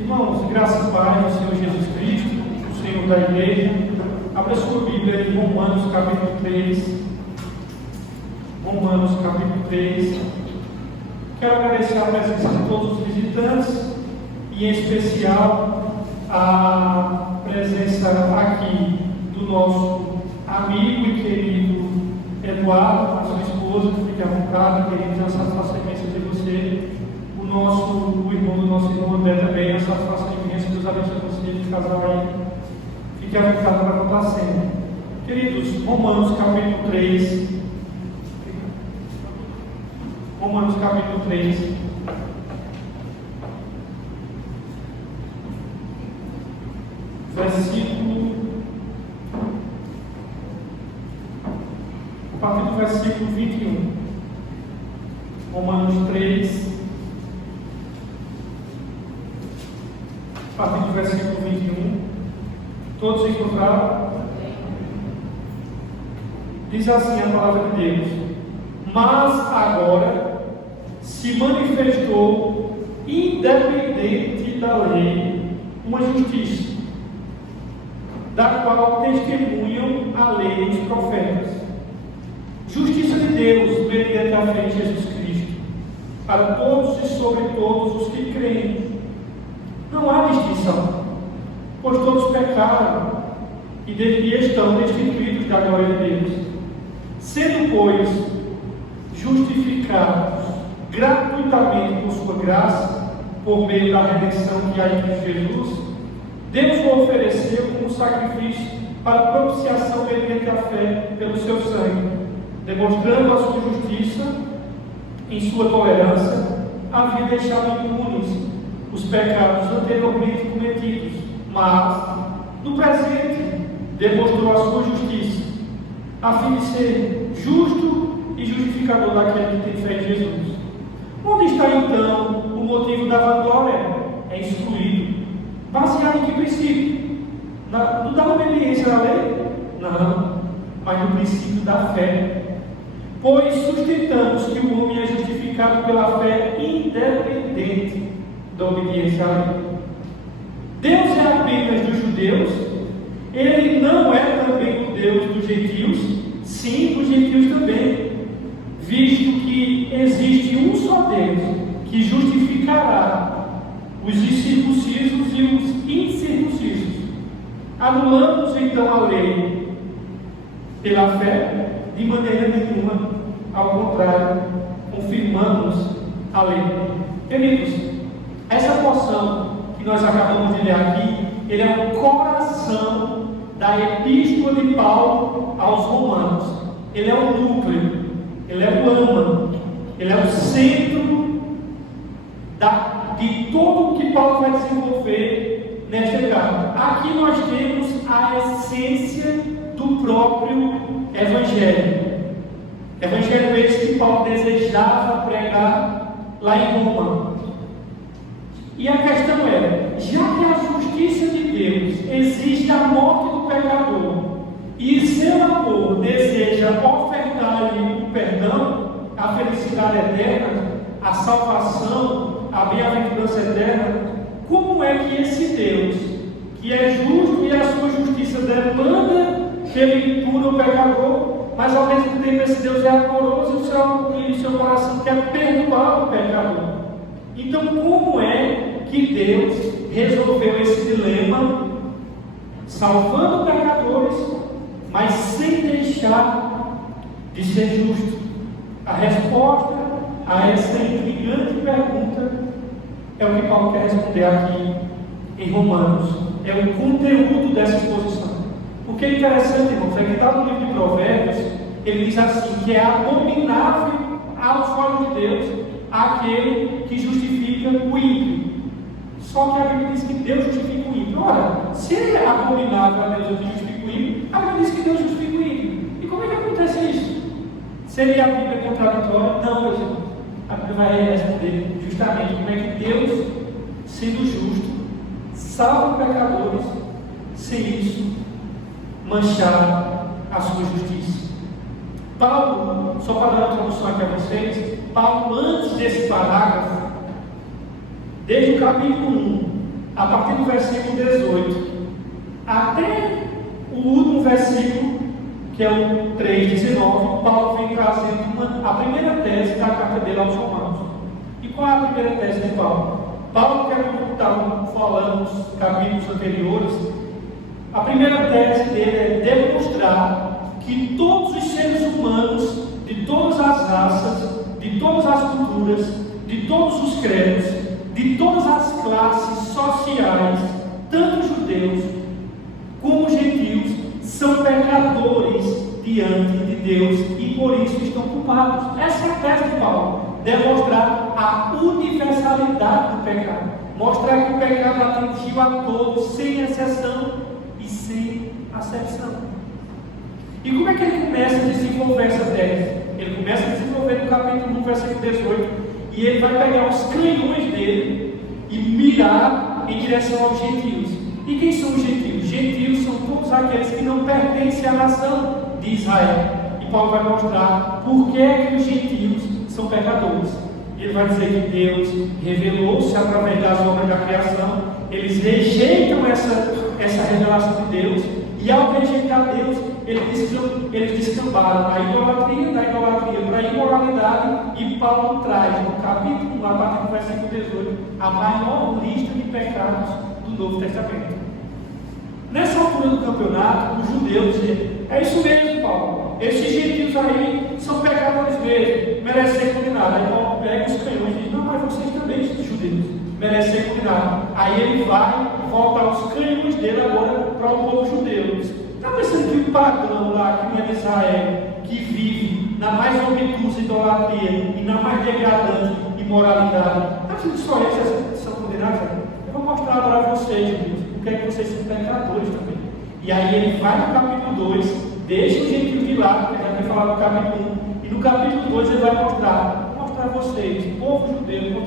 Irmãos, graças e paz do Senhor Jesus Cristo, o Senhor da Igreja. Abra sua Bíblia em Romanos capítulo 3. Romanos capítulo 3. Quero agradecer a presença de todos os visitantes e em especial a presença aqui do nosso amigo e querido Eduardo, a sua esposa. Fique à vontade, queridos, é uma satisfação imensa de você. O irmão do nosso irmão André também, a satisfação imensa. Deus abençoe você, de casal aí. Fique à vontade para contar sempre. Queridos, Romanos capítulo 3. Romanos capítulo 3. A partir do versículo 21. Romanos 3. A partir do versículo 21. Todos encontraram? Diz assim a palavra de Deus: mas agora se manifestou, independente da lei, uma justiça, da qual testemunham a lei e os profetas. Justiça de Deus mediante a fé em Jesus Cristo, para todos e sobre todos os que creem. Não há distinção, pois todos pecaram e estão destituídos da glória de Deus, sendo, pois, justificados gratuitamente por sua graça, por meio da redenção que há em Cristo Jesus. Deus o ofereceu como sacrifício para propiciação mediante a fé pelo seu sangue, demonstrando a sua justiça. Em sua tolerância havia deixado impunes os pecados anteriormente cometidos, mas no presente demonstrou a sua justiça, a fim de ser justo e justificador daquele que tem fé em Jesus. Onde está então o motivo da vanglória? É excluído. Baseado em que princípio? No da obediência à lei? Não, mas no princípio da fé. Pois sustentamos que o homem é justificado pela fé independente da obediência à lei. Deus é apenas dos judeus? Ele não é também o Deus dos gentios? Sim, dos gentios também, visto que existe um só Deus que justificará os incircuncisos e os incircuncisos. Anulamos então a lei pela fé? De maneira nenhuma, ao contrário, confirmamos a lei. Queridos, essa porção que nós acabamos de ler aqui, ele é o coração da epístola de Paulo aos Romanos. Ele é o núcleo, ele é o âmago, ele é o centro de tudo que Paulo vai desenvolver nesta carta. Aqui nós temos a essência do próprio Evangelho. Evangelho esse que Paulo desejava pregar lá em Roma. E a questão é, já que a justiça de Deus exige a morte do pecador, e seu amor deseja ofertar-lhe o perdão, a felicidade eterna, a salvação, a bem-aventurança eterna, como é que esse Deus, que é justo e a sua justiça demanda que ele puna o pecador, mas ao mesmo tempo esse Deus é amoroso e o seu coração quer perdoar o pecador? Então, como é que Deus resolveu esse dilema, salvando pecadores, mas sem deixar de ser justo? A resposta a essa intrigante pergunta é o que Paulo quer responder aqui em Romanos. É o conteúdo dessa exposição. O que é interessante, irmãos, é que está no livro de Provérbios, ele diz assim, que é abominável aos olhos de Deus aquele que justifica o ímpio. Só que a Bíblia diz que Deus justifica o ímpio. Ora, se é abominável a Deus que justifica o ímpio, a Bíblia diz que Deus justifica o ímpio. E como é que acontece isso? Seria a Bíblia contraditória? Não, meus irmãos. A Bíblia vai responder justamente como é que Deus, sendo justo, salva pecadores, sem isso manchar a sua justiça. Paulo, só para dar uma introdução aqui a vocês, Paulo, antes desse parágrafo, desde o capítulo 1 a partir do versículo 18, até o último versículo, que é o 3,19, Paulo vem trazendo a primeira tese da carta dele aos Romanos. E qual é a primeira tese de Paulo? Paulo, que estava falando nos capítulos anteriores, a primeira tese dele é demonstrar que todos os seres humanos, de todas as raças, de todas as culturas, de todos os credos, de todas as classes sociais, tanto judeus como gentios, são pecadores diante de Deus e por isso estão culpados. Essa é a tese de Paulo. Demonstrar a universalidade do pecado, mostrar que o pecado atingiu a todos, sem exceção e sem acepção. E como é que ele começa a desenvolver essa tese? Ele começa a desenvolver no capítulo 1, versículo 18, e ele vai pegar os canhões dele e mirar em direção aos gentios. E quem são os gentios? Gentios são todos aqueles que não pertencem à nação de Israel. E Paulo vai mostrar por que os gentios são pecadores. Ele vai dizer que Deus revelou-se através das obras da criação. Eles rejeitam essa revelação de Deus, e ao rejeitar Deus, eles descambaram da idolatria para a imoralidade. E Paulo traz no capítulo 1, a partir do versículo 18, a maior lista de pecados do Novo Testamento. Nessa altura do campeonato, os judeus dizem: é isso mesmo, Paulo, esses gentios aí são pecadores mesmo, merecem ser condenados. Aí Paulo pega os canhões e diz: não, mas vocês também, judeus, merecem ser condenados. Aí ele vai voltar os canhões dele agora para o povo judeu. Está pensando que o pagão lá, que não é de Israel, que vive na mais obtusa idolatria e na mais degradante imoralidade, está pensando que só esses são condenados? Eu vou mostrar agora a vocês, judeus, porque vocês são pecadores também. E aí ele vai no capítulo 2, deixa o gentio de lado, que a gente vai falar no capítulo 1, e no capítulo 2 ele vai mostrar a vocês, povo judeu,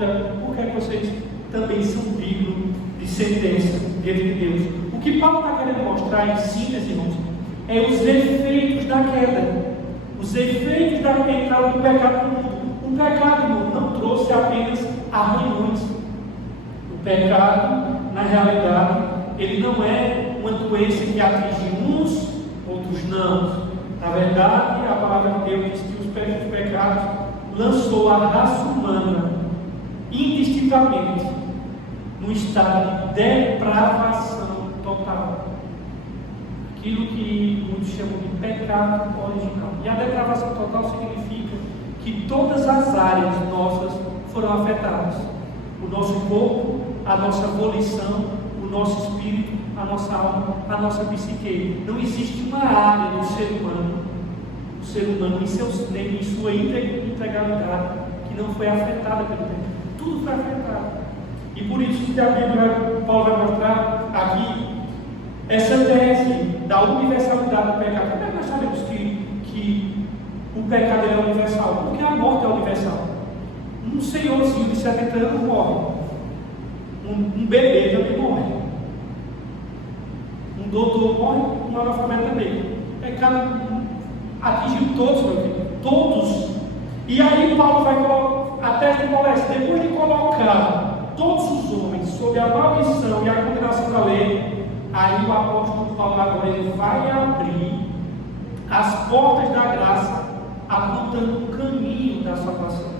porque vocês também são dignos de sentença diante de Deus. O que Paulo está querendo mostrar em síntese, irmãos, é os efeitos da queda, os efeitos da entrada do pecado no mundo. O pecado, irmão, não trouxe apenas arranhões. O pecado, na realidade, ele não é uma doença que atinge uns, outros não. Na verdade, a palavra de Deus diz que os pecados lançou a raça humana indistintamente num estado de depravação total. Aquilo que muitos chamam de pecado original. E a depravação total significa que todas as áreas nossas foram afetadas. O nosso corpo, a nossa volição, o nosso espírito, a nossa alma, a nossa psique. Não existe uma área do ser humano, em sua integralidade, que não foi afetada pelo pecado. Tudo foi afetado. E por isso que a Bíblia, Paulo vai mostrar aqui essa tese da universalidade do pecado. Como é que nós sabemos que o pecado é universal? Porque a morte é universal. Um senhorzinho de 70 anos morre. Um bebê também morre. Um doutor morre, um analfabeto também. O pecado atingiu todos, meu filho. Todos. E aí Paulo vai colocar, a tese de Paulo é essa: depois de colocar todos os homens sob a maldição e a condenação da lei, aí o apóstolo Paulo agora ele vai abrir as portas da graça, apontando o caminho da salvação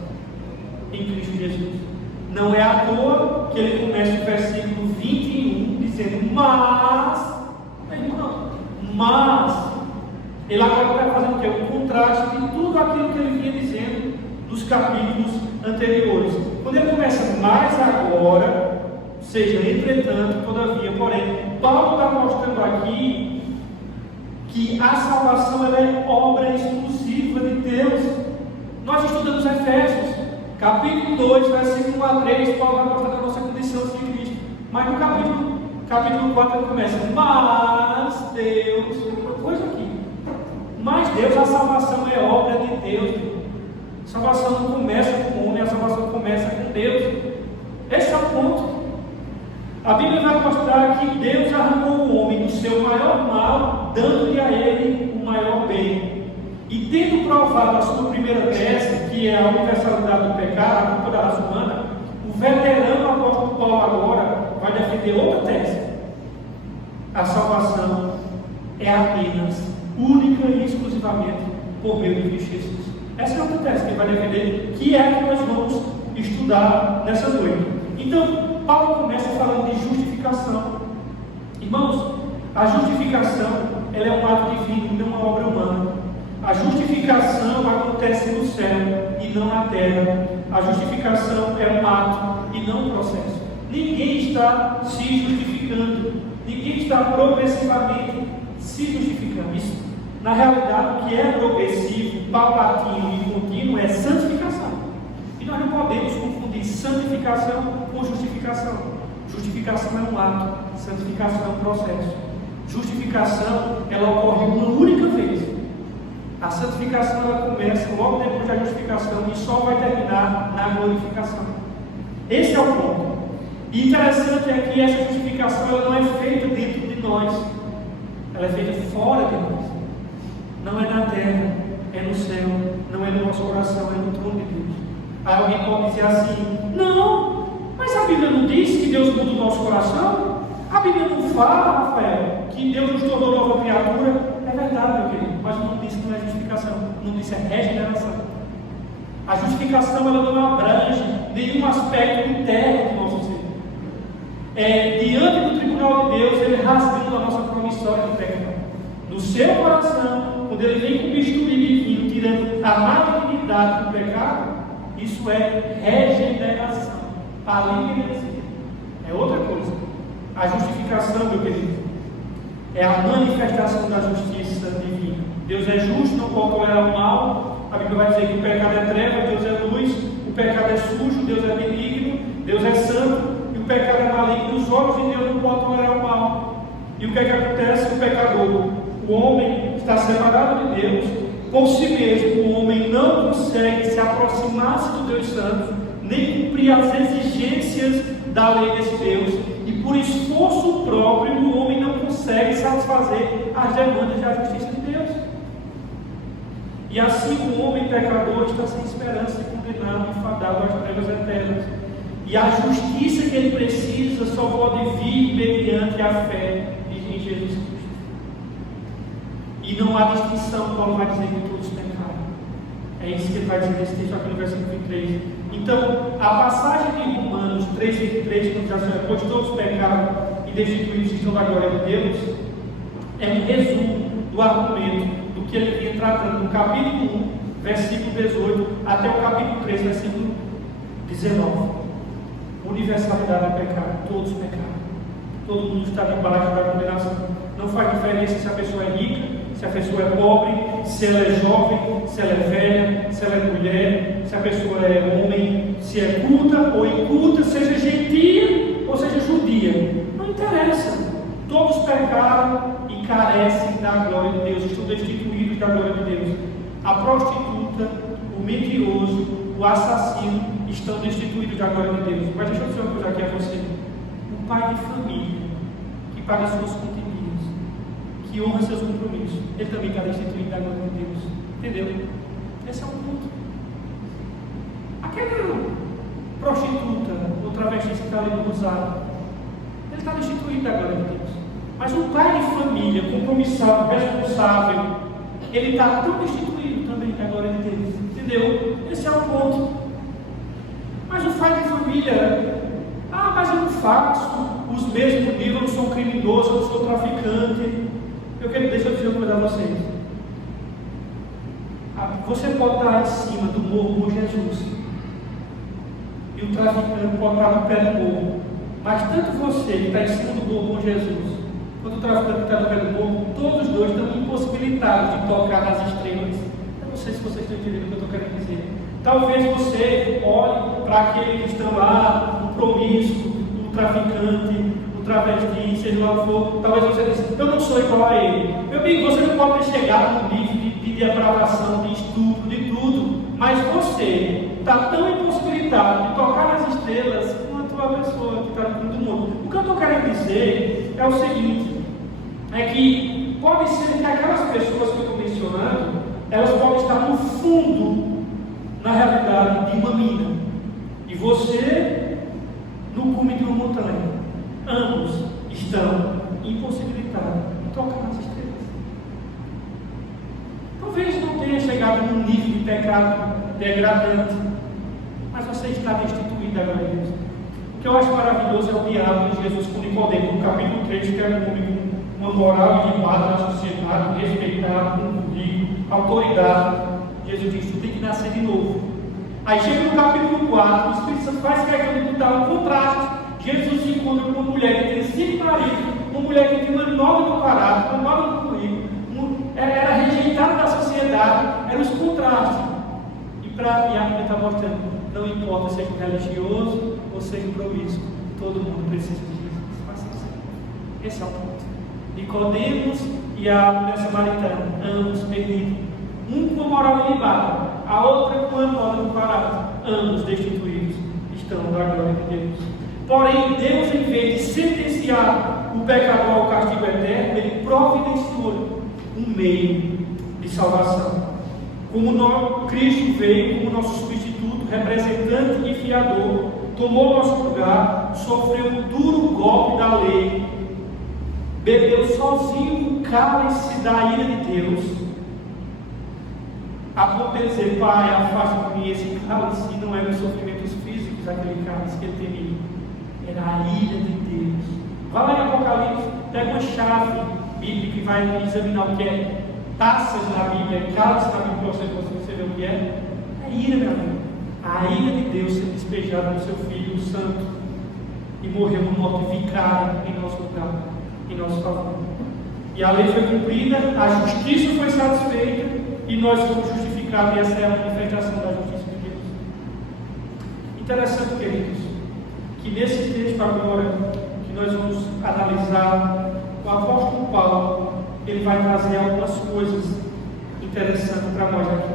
em Cristo Jesus. Não é à toa que ele começa o versículo 21 dizendo: mas ele agora vai fazer o quê? Um contraste de tudo aquilo que ele vinha dizendo dos capítulos anteriores. Quando ele começa mais agora, ou seja, entretanto, todavia, porém, Paulo está mostrando aqui que a salvação ela é obra exclusiva de Deus. Nós estudamos Efésios, capítulo 2, versículo 1 a 3, Paulo vai mostrar a nossa condição sem Cristo. Mas no capítulo 4 ele começa: mas Deus, uma coisa aqui. Mas Deus, a salvação é obra de Deus. A salvação não começa com o homem, a salvação começa com Deus. Esse é o ponto. A Bíblia vai mostrar que Deus arrancou o homem do seu maior mal, dando-lhe a ele o maior bem. E tendo provado a sua primeira tese, que é a universalidade do pecado, a culpa da raça humana, o veterano apóstolo Paulo agora vai vai defender outra tese. A salvação é apenas, única e exclusivamente, por meio de Cristo Jesus. Essa é outra tese que ele vai defender, que é a que nós vamos estudar nessa noite. Então, Paulo começa falando de justificação. Irmãos, a justificação, ela é um ato divino, não uma obra humana. A justificação acontece no céu e não na terra. A justificação é um ato e não um processo. Ninguém está se justificando, ninguém está progressivamente se justificando. Isso, na realidade, o que é progressivo, paulatino e contínuo é santificação. E nós não podemos confundir santificação com justificação. Justificação é um ato, santificação é um processo. Justificação, ela ocorre uma única vez. A santificação, ela começa logo depois da justificação e só vai terminar na glorificação. Esse é o ponto. E interessante é que essa justificação, ela não é feita dentro de nós, ela é feita fora de nós. Não é na terra, é no céu, não é no nosso coração, é no trono de Deus. Aí alguém pode dizer assim: não, mas a Bíblia não diz que Deus muda o nosso coração? A Bíblia não fala, Rafael, que Deus nos tornou nova criatura? É verdade, meu querido, mas não disse que não é justificação, não disse é regeneração. A justificação, ela não abrange nenhum aspecto interno do nosso ser. Diante do tribunal de Deus, ele rasgando a nossa promissória de pecado. No seu coração, quando ele vem com bisturi divino, tirando a malignidade do pecado, isso é regeneração. Ali é outra coisa. A justificação, meu querido, é a manifestação da justiça divina. Deus é justo, não pode tolerar o mal. A Bíblia vai dizer que o pecado é treva, Deus é luz. O pecado é sujo, Deus é benigno. Deus é santo, e o pecado é maligno. Os olhos de Deus não podem tolerar o mal. E o que é que acontece? O pecador, o homem está separado de Deus. Por si mesmo, o homem não consegue se aproximar-se do Deus Santo, nem cumprir as exigências da lei desse Deus, e por esforço próprio, o homem não consegue satisfazer as demandas da justiça de Deus. E assim o homem pecador está sem esperança e condenado, enfadado às trevas eternas. E a justiça que ele precisa só pode vir mediante a fé em Jesus Cristo. E não há distinção, Paulo vai dizer que todos pecaram. É isso que ele vai dizer nesse texto aqui no versículo 23. Então, a passagem de Romanos 3,23, quando já se pois todos pecaram e destituídos estão da glória de Deus, é um resumo do argumento do que ele vinha tratando no capítulo 1, versículo 18, até o capítulo 3, versículo 19. Universalidade do pecado, todos pecaram. Todo mundo está debaixo da condenação. Não faz diferença se a pessoa é rica, se a pessoa é pobre, se ela é jovem, se ela é velha, se ela é mulher, se a pessoa é homem, se é culta ou inculta, seja gentia ou seja judia. Não interessa. Todos pecaram e carecem da glória de Deus, estão destituídos da glória de Deus. A prostituta, o mentiroso, o assassino estão destituídos da glória de Deus. Mas deixa eu dizer uma coisa aqui a você. Um pai de família que paga suas continhas, que honra seus compromissos, ele também está destituído da glória de Deus. Entendeu? Esse é um ponto. Aquela prostituta ou travesti que está ali no rosário, ele está destituído da glória de Deus. Mas um pai de família, compromissado, responsável, ele está tão destituído também da glória de Deus. Entendeu? Esse é o ponto. Mas o pai de família, mas eu não faço os mesmos níveis, eu não sou criminoso, eu não sou traficante. Deixa eu dizer uma coisa a vocês. Você pode estar em cima do morro com Jesus, e o traficante pode estar no pé do morro, mas tanto você que está em cima do morro com Jesus, quanto o traficante que está no pé do morro, todos dois estão impossibilitados de tocar nas estrelas. Eu não sei se vocês estão entendendo o que eu estou querendo dizer. Talvez você olhe para aquele que está lá, o promíscuo, o traficante, o travesti, seja lá o que for. Talvez você diga: eu não sou igual a ele. Meu amigo, você não pode ter chegado no nível de depravação, de estupro, de tudo, mas você está tão impossibilitado de tocar nas estrelas quanto a pessoa que está no fundo do mundo. O que eu estou querendo dizer é o seguinte: é que pode ser que aquelas pessoas que eu estou mencionando, elas podem estar no fundo, na realidade, de uma mina, e você no cume de uma montanha. ambos estão impossibilitados de tocar nas estrelas. Talvez não tenha chegado num nível de pecado degradante, mas você está destituído da glória de Deus. O que eu acho maravilhoso é o diálogo de Jesus com Nicodemo, no capítulo 3, que é um homem com uma moral elevada na sociedade, respeitado, com currículo, autoridade. Jesus diz: tu tem que nascer de novo. Aí chega no capítulo 4, o Espírito Santo faz questão de botar um contraste. Jesus se encontra com uma mulher que tem 5 maridos, uma mulher que tem uma nova do caráter, uma nova do currículo, era rejeitada da sociedade, eram os contrastes. E a Bíblia está mostrando: não importa seja religioso ou seja promíscuo, todo mundo precisa de Jesus. Esse é o ponto. Nicodemos e a mulher samaritana, ambos perdidos, um com a moral elevada, a outra com a nova do caráter, ambos destituídos, estão da glória de Deus. Porém, Deus, em vez de sentenciar o pecador ao castigo eterno, ele providenciou um meio de salvação. Como Cristo veio como nosso substituto, representante e fiador, tomou nosso lugar, sofreu um duro golpe da lei, bebeu sozinho o cálice da ira de Deus, a ponto de dizer: Pai, afasta de mim esse cálice. Não eram os sofrimentos físicos daquele cálice que ele temia, era a ira de Deus. Vá lá em Apocalipse, pega uma chave bíblica e vai examinar o que é taças na Bíblia, cálice na Bíblia, para você ver o que é. É ira, meu amigo. A ira de Deus ser despejada no seu Filho Santo e morreu uma morte vicária em nosso lugar, em nosso favor. E a lei foi cumprida, a justiça foi satisfeita e nós fomos justificados, e essa é a manifestação da justiça de Deus. Interessante, queridos, que nesse texto agora que nós vamos analisar, o apóstolo Paulo, ele vai trazer algumas coisas interessantes para nós aqui.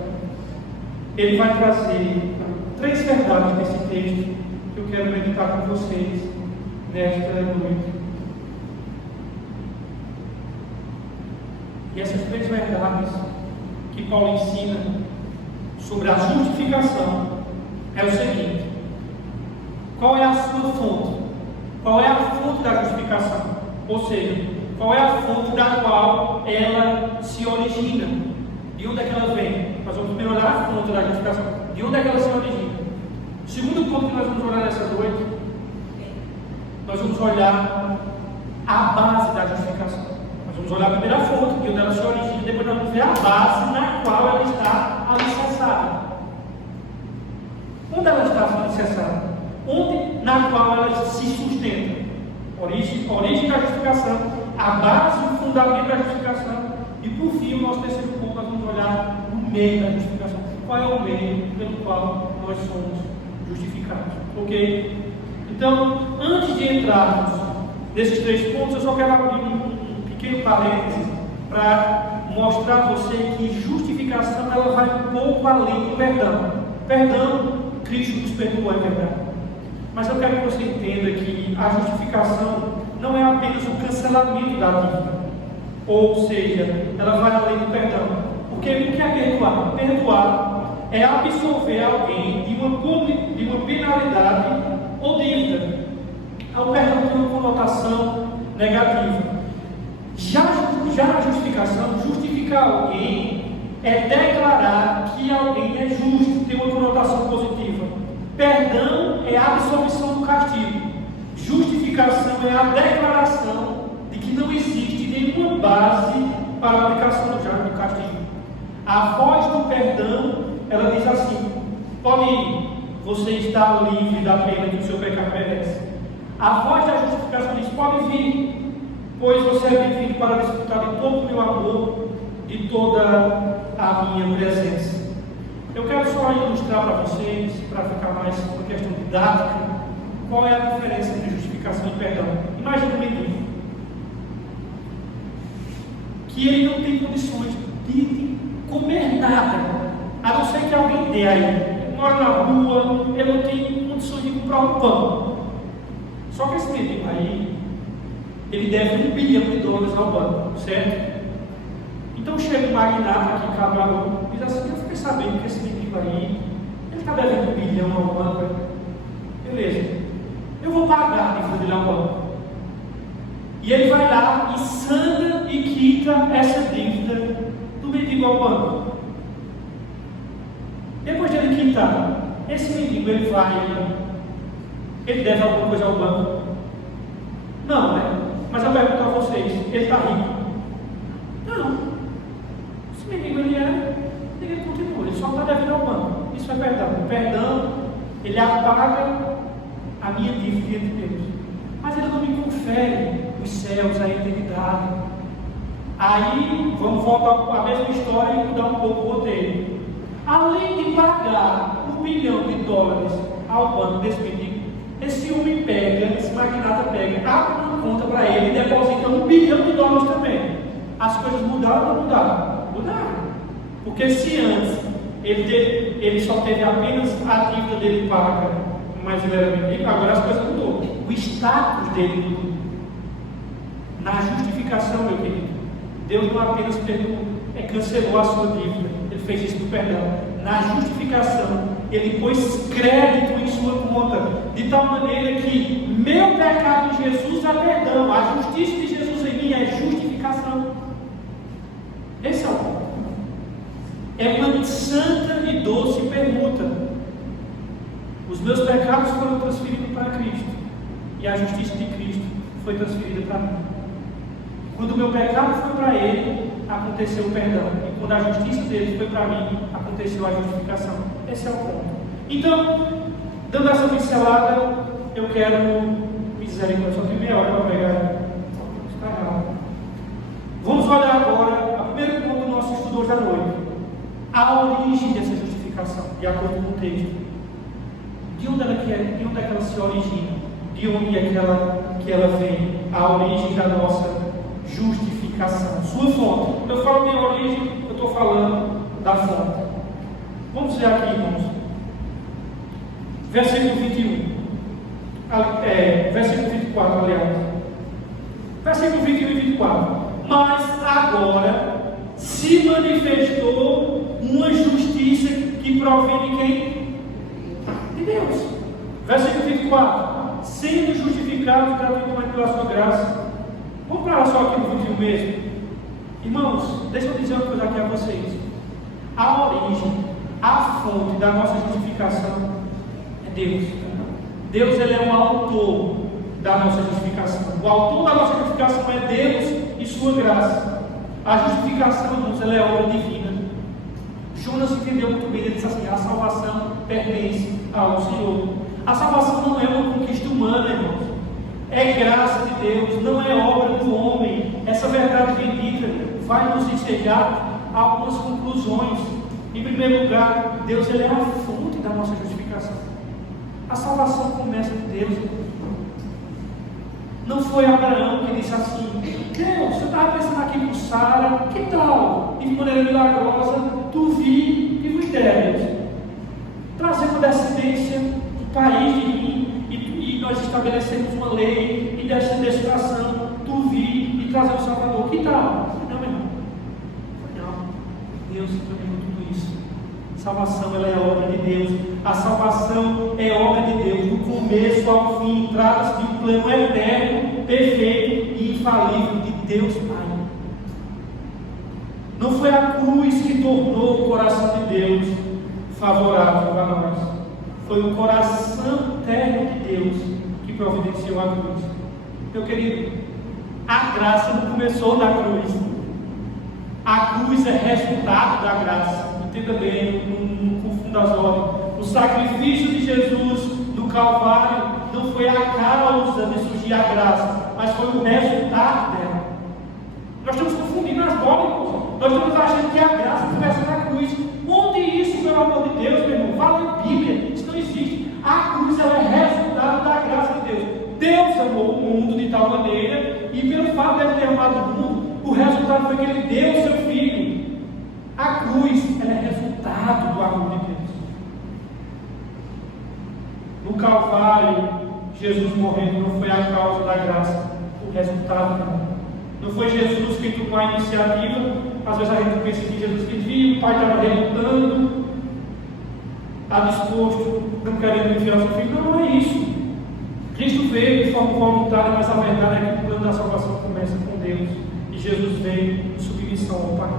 Ele vai trazer 3 verdades nesse texto que eu quero meditar com vocês nesta noite. E essas 3 verdades que Paulo ensina sobre a justificação é o seguinte: qual é a sua fonte? Qual é a fonte da justificação? Ou seja, qual é a fonte da qual ela se origina? De onde é que ela vem? Nós vamos primeiro olhar a fonte da justificação. De onde é que ela se origina? O segundo ponto que nós vamos olhar nessa noite, nós vamos olhar a base da justificação. Nós vamos olhar a primeira fonte, de onde ela se origina, depois nós vamos ver a base na qual ela está alicerçada. Onde ela está alicerçada? Onde, na qual ela se sustenta? Origem da justificação, a base, o fundamento da justificação. E por fim, o nosso terceiro ponto, nós vamos olhar o meio da justificação. Qual é o meio pelo qual nós somos justificados? Ok? Então, antes de entrarmos nesses 3 pontos, eu só quero abrir um pequeno parênteses para mostrar a você que justificação ela vai um pouco além do perdão. Perdão, Cristo nos perdoou, é verdade. Mas eu quero que você entenda que a justificação não é apenas o cancelamento da dívida. Ou seja, ela vai além do perdão. Porque o que é perdoar? Perdoar é absolver alguém de uma penalidade ou dívida. O perdão tem uma conotação negativa. Já a justificação, justificar alguém é declarar que alguém é justo, tem uma conotação positiva. Perdão é a absolvição do castigo. Justificação é a declaração de que não existe nenhuma base para a aplicação do castigo. A voz do perdão, ela diz assim: pode ir, você está livre da pena que o seu pecado merece. A voz da justificação diz: pode vir, pois você é bem-vindo para desfrutar de todo o meu amor, de toda a minha presença. Eu quero só ilustrar para vocês, para ficar mais uma questão didática, qual é a diferença entre justificação e perdão. Imagina um menino que ele não tem condições de comer nada, a não ser que alguém dê a ele. Ele mora na rua, ele não tem condições de comprar um pão. Só que esse menino aí, ele deve $1 bilhão ao banco, certo? Então chega um magnata que acaba e diz assim: eu fiquei sabendo que esse menino aí, ele está devendo $1 bilhão ao banco. Beleza, eu vou pagar a dívida dele ao banco. E ele vai lá e sana e quita essa dívida do mendigo ao banco. Depois de ele quitar, esse mendigo ele deve alguma coisa ao banco? Não, né? Mas eu pergunto a vocês, ele está rico? Não. Esse mendigo ele continua, ele só está devendo ao banco. Isso é perdão. O perdão, ele apaga a minha dívida diante de Deus. Mas ele não me confere os céus, a eternidade. Aí, vamos voltar à mesma história e mudar um pouco o roteiro. Além de pagar $1 bilhão ao banco desse mendigo, esse homem pega, esse magnata pega, abre uma conta para ele e deposita $1 bilhão também. As coisas mudaram ou não mudaram? Mudaram. Porque se antes ele só teve apenas a dívida dele paga, mas ele era mendigo, agora as coisas mudou. O status dele mudou. Na justificação, meu querido, Deus não apenas perdoou, cancelou a sua dívida, ele fez isso no perdão. Na justificação, ele pôs crédito em sua conta, de tal maneira que meu pecado em Jesus é perdão, a justiça de Jesus em mim é justificação. Esse é o ponto. É uma santa e doce permuta. Os meus pecados foram transferidos para Cristo, e a justiça de Cristo foi transferida para mim. Quando o meu pecado foi para Ele, aconteceu o perdão. E quando a justiça dele foi para mim, aconteceu a justificação. Esse é o ponto. Então, dando essa pincelada, eu quero misericórdia. Só tem meia hora para pegar. Está errado. Vamos olhar agora o primeiro ponto do nosso estudo hoje à noite. A origem dessa justificação, de acordo com o texto. De onde ela se origina? De onde é que ela vem? A origem da nossa justificação. Sua fonte. Eu falo minha origem, eu estou falando da fonte. Vamos ver aqui, irmãos. Versículo 21. Versículo 24, aliás. Versículo 21 e 24. Mas agora se manifestou uma justiça que provém de quem? De Deus. Versículo 24. Sendo justificados gratuitamente pela sua graça. Vamos parar só aqui no 21 mesmo. Irmãos, deixa eu dizer uma coisa aqui a vocês. A origem, a fonte da nossa justificação é Deus. Deus, ele é o autor da nossa justificação. O autor da nossa justificação é Deus e sua graça. A justificação, irmãos, ela é obra divina. Jonas entendeu muito bem, ele disse assim: a salvação pertence ao Senhor. A salvação não é uma conquista humana, irmãos. É graça de Deus, não é obra do homem. Essa verdade bendita vai nos ensejar a algumas conclusões. Em primeiro lugar, Deus, ele é a fonte da nossa justificação. A salvação começa de Deus. Não foi Abraão que disse assim: Deus, eu estava pensando aqui por Sara, que tal? E de maneira milagrosa, tu tive ideias. Trazer uma descendência do país de mim, e nós estabelecemos uma lei e destinação, tu vi e trazer o Salvador. Que tal? Não, meu irmão. Não. Deus implementou tudo isso. Salvação, ela é obra de Deus. A salvação é obra de Deus, do começo ao fim. Trata-se de um plano eterno, perfeito e infalível de Deus Pai. Não foi a cruz que tornou o coração de Deus favorável para nós. Foi o coração eterno de Deus que providenciou a cruz. Meu querido, a graça não começou na cruz. A cruz é resultado da graça. Entenda bem, não confunda as ordens. O sacrifício de Jesus no Calvário não foi a causa de surgir a graça, mas foi o resultado dela. Nós estamos confundindo as ordens. Nós estamos achando que a graça começa na cruz. Onde isso, pelo amor de Deus, meu irmão? Fala em Bíblia. Isso não existe. A cruz, ela é resultado da graça de Deus. Deus amou o mundo de tal maneira, e pelo fato de ele ter amado o mundo, o resultado foi que ele deu o seu Filho. A cruz, ela é resultado do amor de Deus. No Calvário, Jesus morrendo não foi a causa da graça, o resultado não. Não foi Jesus quem tomou a iniciativa. Às vezes a gente pensa que Jesus que viu, o pai estava relutando, está disposto, não querendo enviar o seu filho. Não, não é isso. Cristo veio de forma voluntária, mas a verdade é que o plano da salvação começa com Deus. E Jesus veio em submissão ao Pai.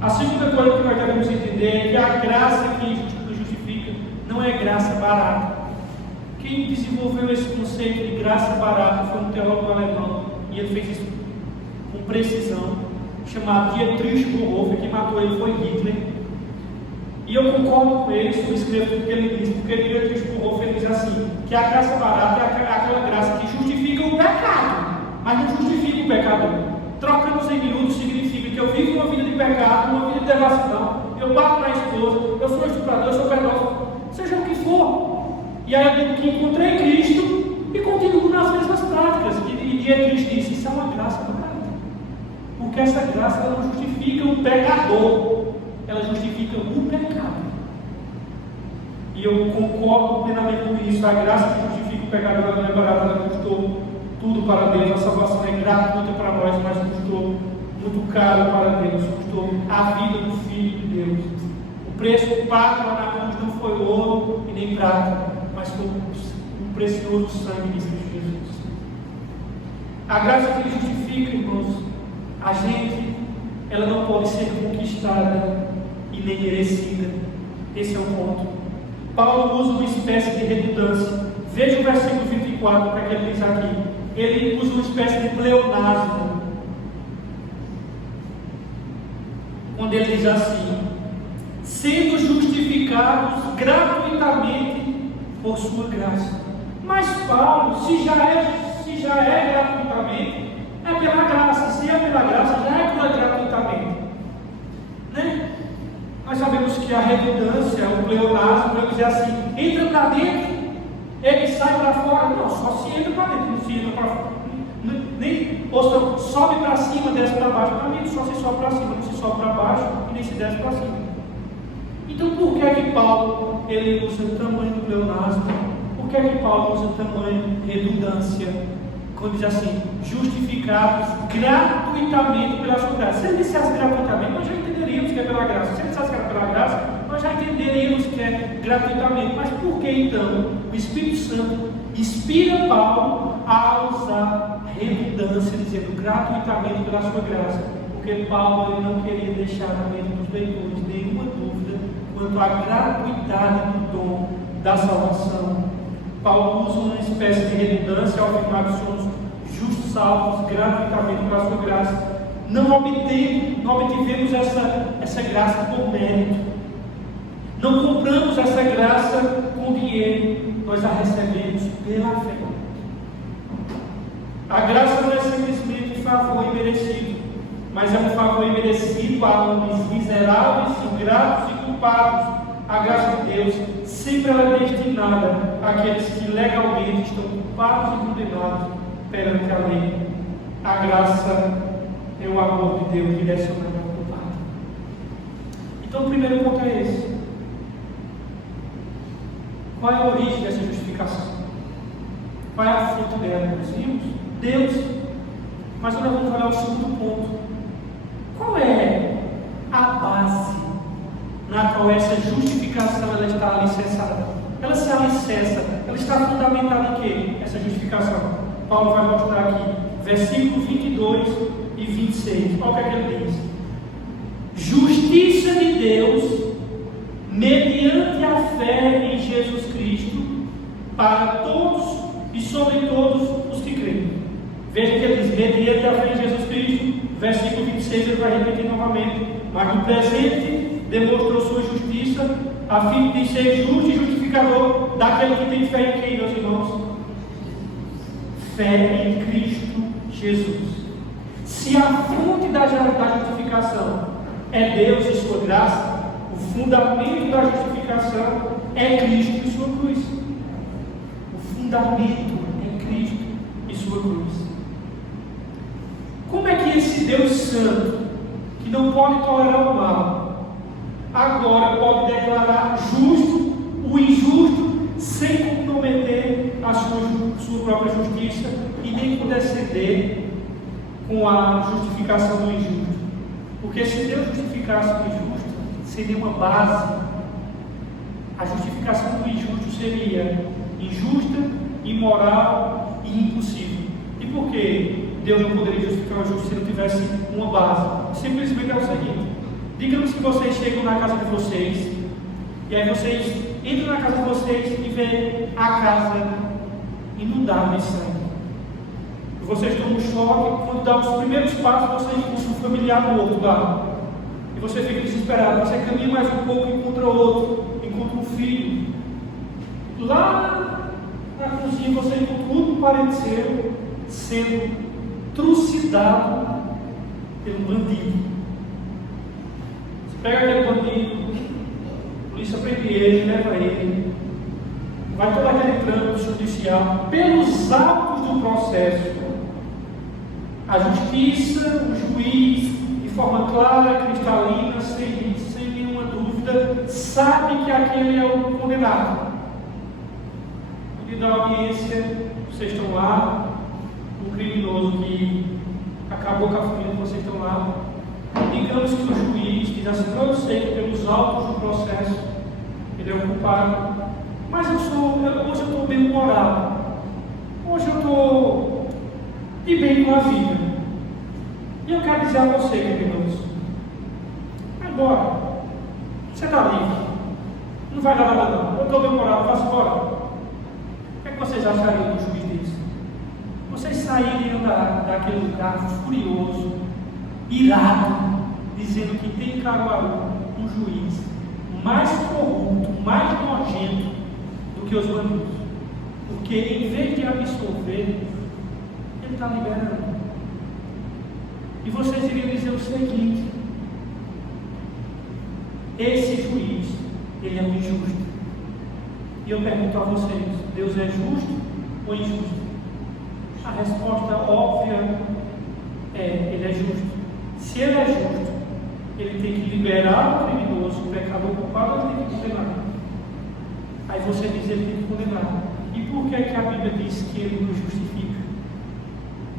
A segunda coisa que nós devemos entender é que a graça que nos justifica não é graça barata. Quem desenvolveu esse conceito de graça barata foi um teólogo alemão, e ele fez isso com precisão, chamado Dietrich Bonhoeffer. Quem matou ele foi Hitler. E eu concordo com ele, subscrevo tudo que ele diz, porque Dietrich Bonhoeffer diz assim, que a graça barata é aquela graça que justifica o pecado, mas não justifica o pecador. Trocando em miúdos significa que eu vivo uma vida de pecado, uma vida de devassidão, eu bato na esposa, eu sou estuprador, eu sou pedófilo, seja o que for. E aí eu digo que encontrei Cristo e continuo nas mesmas práticas. E Dietrich disse, isso é uma graça barata. Porque essa graça ela não justifica o pecador, ela justifica o pecado. E eu concordo plenamente com isso. A graça que justifica o pecador ela não é barata, ela custou tudo para Deus. A salvação é gratuita para nós, mas custou muito caro para Deus. Custou a vida do Filho de Deus. O preço pago na cruz não foi ouro e nem prata, mas foi um precioso sangue de Cristo Jesus. A graça que justifica, irmãos, a gente, ela não pode ser conquistada e nem merecida. Esse é o ponto. Paulo usa uma espécie de redundância. Veja o versículo 24, para que ele diz aqui. Ele usa uma espécie de pleonasmo, quando ele diz assim: sendo justificados gratuitamente por sua graça. Mas Paulo, se já é gratuitamente, é pela graça. Se é pela graça, já é pela gratuitamente, né? Nós sabemos que a redundância, o pleonasmo, ele diz assim: entra para dentro, ele sai para fora. Não, só se entra para dentro, não se entra para fora. Ou seja, sobe para cima, desce para baixo. Para mim, só se sobe para cima, não se sobe para baixo e nem se desce para cima. Então, por que Paulo ele usa tamanho pleonasmo? Por que Paulo usa tamanho redundância? Quando diz assim, justificados gratuitamente pela sua graça. Se ele dissesse gratuitamente, nós já entenderíamos que é pela graça. Se ele dissesse que era pela graça, nós já entenderíamos que é gratuitamente. Mas por que então o Espírito Santo inspira Paulo a usar redundância, dizendo gratuitamente pela sua graça? Porque Paulo ele não queria deixar na mente dos leitores nenhuma dúvida quanto à gratuidade do dom da salvação. Paulo usa uma espécie de redundância ao afirmar que somos justos, salvos gratuitamente pela sua graça. Não obtivemos essa graça por mérito. Não compramos essa graça com dinheiro. Nós a recebemos pela fé. A graça não é simplesmente favor imerecido, mas é um favor imerecido a homens miseráveis, ingratos e culpados. A graça de Deus sempre ela é destinada àqueles que legalmente estão culpados e condenados perante a lei. A graça é o amor de Deus direcionado ao culpado. Então o primeiro ponto é esse. Qual é a origem dessa justificação? Qual é a fonte dela? Nós vimos Deus. Mas agora vamos olhar o segundo ponto. Qual é a base na qual essa justificação ela está alicerçada? Ela se alicerça, ela está fundamentada em quê? Essa justificação. Paulo vai mostrar aqui, versículos 22 e 26. Olha o que é que ele diz: justiça de Deus mediante a fé em Jesus Cristo para todos e sobre todos os que creem. Veja que ele diz, mediante a fé em Jesus Cristo. Versículo 26 ele vai repetir novamente: mas no presente demonstrou sua justiça, a fim de ser justo e justificador daquele que tem fé em quem, meus irmãos? Fé em Cristo Jesus. Se a fonte da justificação é Deus e sua graça, o fundamento da justificação é Cristo e sua cruz. O fundamento é Cristo e sua cruz. Como é que esse Deus Santo, que não pode tolerar o mal, agora pode declarar justo o injusto sem comprometer a sua própria justiça e nem condescender com a justificação do injusto? Porque se Deus justificasse o injusto, seria uma base. A justificação do injusto seria injusta imoral e impossível. E por que Deus não poderia justificar o justo se não tivesse uma base? Simplesmente é o seguinte: digamos que vocês chegam na casa de vocês, e aí vocês entram na casa de vocês e veem a casa inundada de sangue. Vocês estão no choque, quando dá os primeiros passos, vocês encontram um familiar morto lá. E você fica desesperado, você caminha mais um pouco e encontra outro, encontra um filho. Lá na cozinha você encontra um outro parente seu sendo trucidado pelo bandido. Você pega aquele bandido, a polícia prende ele, leva ele, vai todo aquele trâmite judicial, pelos atos do processo. A justiça, o juiz, de forma clara, cristalina, sem nenhuma dúvida, sabe que aquele é o condenado. No dia da audiência, vocês estão lá, um criminoso que acabou com a família, vocês estão lá. Digamos que o juiz diz assim: eu sei que pelos autos do processo ele é o culpado, mas hoje eu estou bem moral, hoje eu estou de bem com a vida. E eu quero dizer a você, criminoso, vai embora, você está livre, não vai dar nada não, eu estou bem moral, vá embora. O que é que vocês achariam do juiz disso? Vocês sairiam daquele lugar furioso, irado, dizendo que tem em Caruaru um juiz mais corrupto, mais nojento do que os bandidos, porque em vez de absolver, ele está liberando. E vocês iriam dizer o seguinte: esse juiz, ele é um injusto. E eu pergunto a vocês: Deus é justo ou injusto? A resposta óbvia é: ele é justo. Se ele é justo, ele tem que liberar o criminoso, o pecador culpado, ele tem que condenar. Aí você diz: ele tem que condenar. E por que a Bíblia diz que ele nos justifica?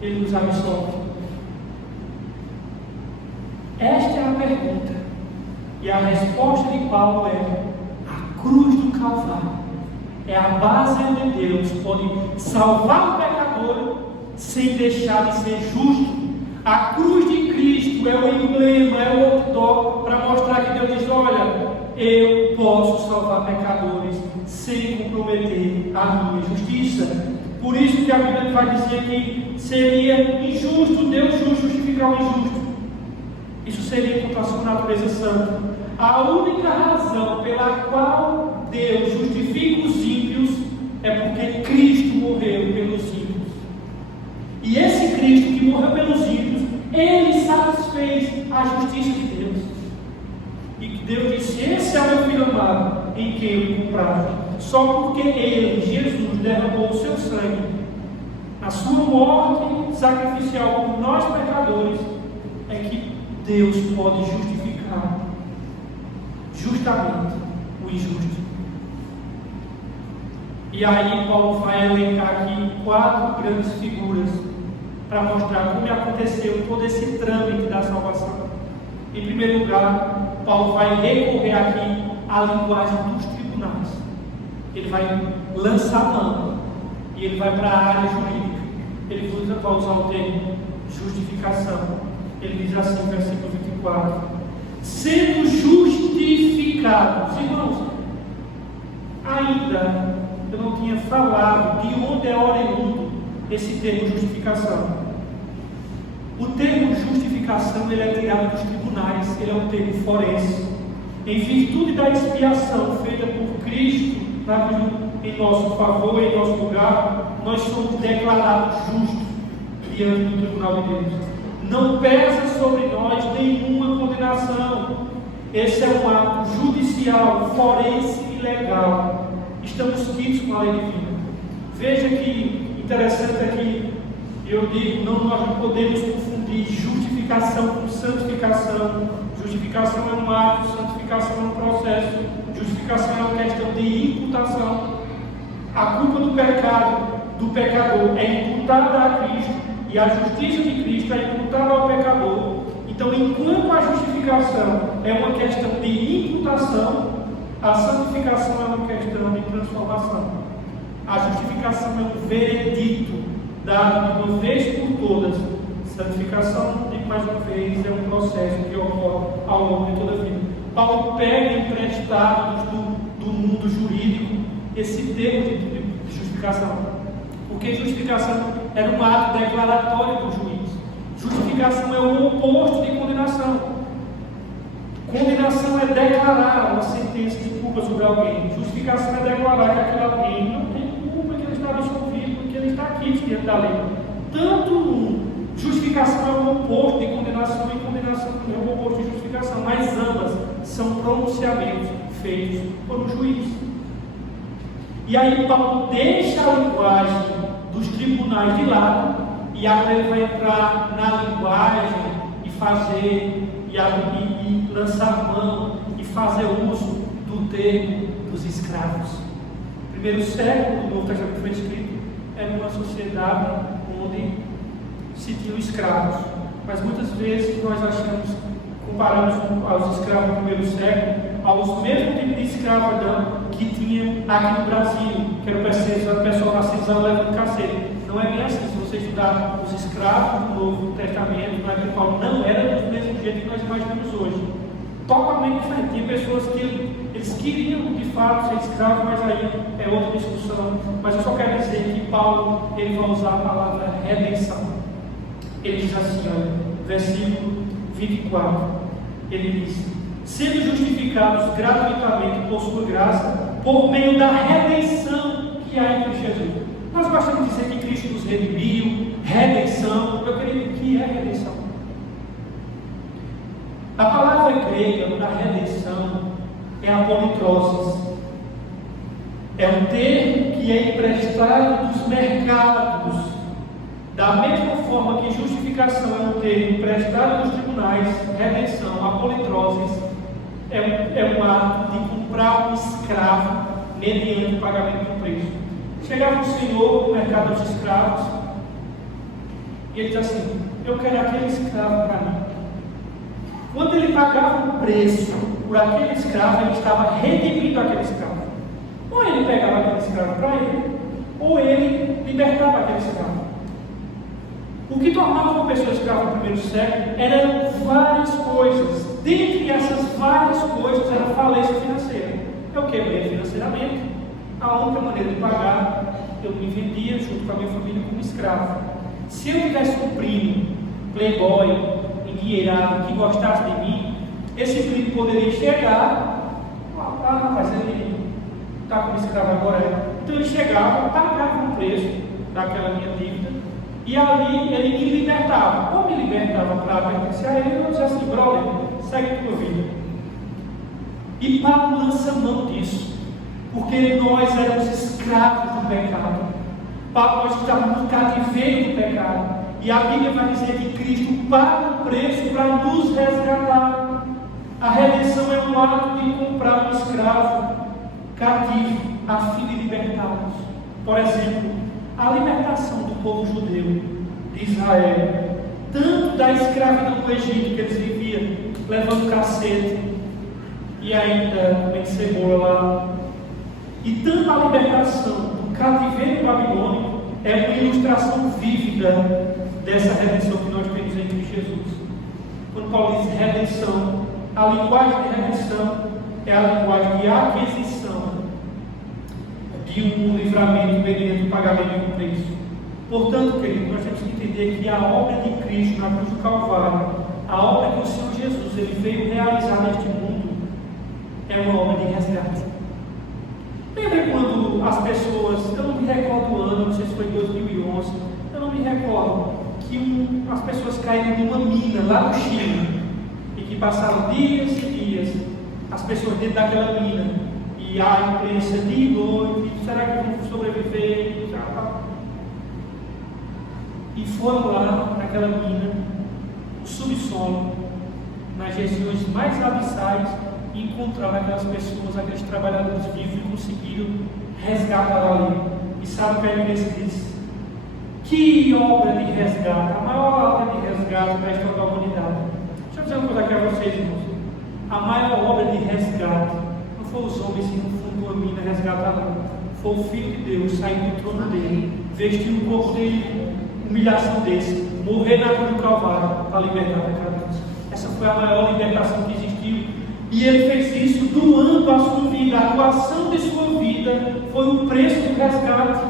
Ele nos absolve. Esta é a pergunta. E a resposta de Paulo é: a cruz do Calvário é a base onde Deus pode salvar o pecador sem deixar de ser justo. A cruz de Cristo é o emblema, é o outdoor para mostrar que Deus diz: olha, eu posso salvar pecadores sem comprometer a minha justiça. Por isso que a Bíblia vai dizer que seria injusto Deus justificar o injusto. Isso seria contra a sua natureza santa. A única razão pela qual Deus justifica os ímpios é porque Cristo morreu pelos ímpios. E esse Cristo que morreu pelos ímpios, ele satisfez a justiça de Deus. E Deus disse: esse é o meu filho amado, em quem eu me comprazo. Só porque ele, Jesus, derramou o seu sangue na sua morte sacrificial por nós pecadores, é que Deus pode justificar justamente o injusto. E aí Paulo vai elencar aqui 4 grandes figuras para mostrar como aconteceu todo esse trâmite da salvação. Em primeiro lugar, Paulo vai recorrer aqui à linguagem dos tribunais. Ele vai lançar mão e ele vai para a área jurídica. Ele vai usar o termo justificação. Ele diz assim, versículo 24: sendo justificados. Irmãos, ainda eu não tinha falado de onde é oriundo esse termo justificação. O termo justificação, ele é tirado dos tribunais, ele é um termo forense. Em virtude da expiação feita por Cristo em nosso favor, em nosso lugar, nós somos declarados justos diante do tribunal de Deus. Não pesa sobre nós nenhuma condenação. Esse é um ato judicial, forense e legal. Estamos quites com a lei divina. Veja que interessante aqui, eu digo, nós não podemos confundir justificação com santificação. Justificação é um ato, santificação é um processo. Justificação é uma questão de imputação. A culpa do pecado, do pecador, é imputada a Cristo, e a justiça de Cristo é imputada ao pecador. Então, enquanto a justificação é uma questão de imputação, a santificação é uma questão de transformação. A justificação é um veredito dado de uma vez por todas. Santificação, digo mais uma vez, é um processo que ocorre ao longo de toda a vida. Paulo pega emprestado do mundo jurídico esse termo de justificação, porque justificação era um ato declaratório do juiz. Justificação é o oposto de condenação. Condenação é declarar uma sentença de culpa sobre alguém. Justificação é declarar que aquele alguém não tem culpa, que ele está absolvido, que ele está aqui diante da lei. Tanto justificação é o oposto de condenação e condenação é o oposto de justificação, mas ambas são pronunciamentos feitos por um juiz. E aí Paulo deixa a linguagem dos tribunais de lado e agora ele vai entrar na linguagem e fazer e lançar mão e fazer uso do termo dos escravos. O primeiro século do Novo Testamento foi escrito era uma sociedade onde se tinham escravos, mas muitas vezes nós comparamos aos escravos do primeiro século aos mesmos tipos de escravidão que tinha aqui no Brasil, que era o pessoal nascido levando cacete. Não é bem assim. Se você estudar os escravos do Novo Testamento, na época de Paulo, não era do mesmo jeito que nós imaginamos hoje. Totalmente diferente. Tinha pessoas que eles queriam de fato ser escravos, mas aí é outra discussão. Mas eu só quero dizer que Paulo ele vai usar a palavra redenção. Ele diz assim, olha, versículo 24, ele diz: sendo justificados gratuitamente por sua graça, por meio da redenção que há em Cristo Jesus. Nós gostamos de dizer que Cristo nos redimiu, redenção. Eu queria que é redenção. A palavra grega da redenção é a politrosis. É um termo que é emprestado dos mercados. Da mesma forma que justificação é um termo emprestado dos tribunais, redenção, a politrosis, é um ato de comprar um escravo mediante o pagamento de um preço. Chegava um senhor no mercado dos escravos e ele diz assim: eu quero aquele escravo para mim. Quando ele pagava um preço por aquele escravo, ele estava redimindo aquele escravo. Ou ele pegava aquele escravo para ele, ou ele libertava aquele escravo. O que tornava uma pessoa escrava no primeiro século eram várias coisas. Dentre essas várias coisas era a falência financeira. Eu quebrei financeiramente. A única maneira de pagar, eu me vendia junto com a minha família como escravo. Se eu tivesse um primo, playboy, endinheirado, que gostasse de mim, esse primo poderia chegar, rapaz, ele está como escravo agora. Então ele chegava, pagava o preço daquela minha dívida, e ali ele me libertava. Ou me libertava para pertencer a ele, ou dizia assim: brother, segue a tua vida. E Paulo lança mão disso, porque nós éramos escravos do pecado. Nós estávamos no cativeiro do pecado. E a Bíblia vai dizer que Cristo paga o preço para nos resgatar. A redenção é um ato de comprar um escravo cativo a fim de libertá-los. Por exemplo, a libertação do povo judeu de Israel, tanto da escravidão do Egito, que eles viviam levando cacete e ainda comendo cebola lá, e tanto a libertação do cativeiro babilônico é uma ilustração vívida dessa redenção que nós temos em Cristo Jesus. Quando Paulo diz redenção, a linguagem de redenção é a linguagem de aquisição de um livramento mediante o pagamento de um preço. Portanto, querido, nós temos que entender que a obra de Cristo na cruz do Calvário, a obra que o Senhor Jesus ele veio realizar neste mundo, é uma obra de resgate. Lembra quando as pessoas, eu não me recordo o ano, não sei se foi em 2011, eu não me recordo, que as pessoas caíram numa mina lá no Chile, e que passaram dias e dias, as pessoas dentro daquela mina, e a imprensa de noite, será que vão sobreviver? E foram lá naquela mina, no subsolo, nas regiões mais abissais, e encontraram aquelas pessoas, aqueles trabalhadores vivos, e conseguiram resgatar ali. E sabe o que a imprensa disse? Que obra de resgate, a maior obra de resgate da história da humanidade. Deixa eu dizer uma coisa aqui a vocês, irmãos. A maior obra de resgate não foi os homens que no fundo da mina resgataram, foi o Filho de Deus sair do trono dele, vestir o corpo dele, humilhação desse, morrer na cruz do Calvário para libertar pecadores. Essa foi a maior libertação que existiu. E ele fez isso doando a sua vida. A doação de sua vida foi o preço do resgate.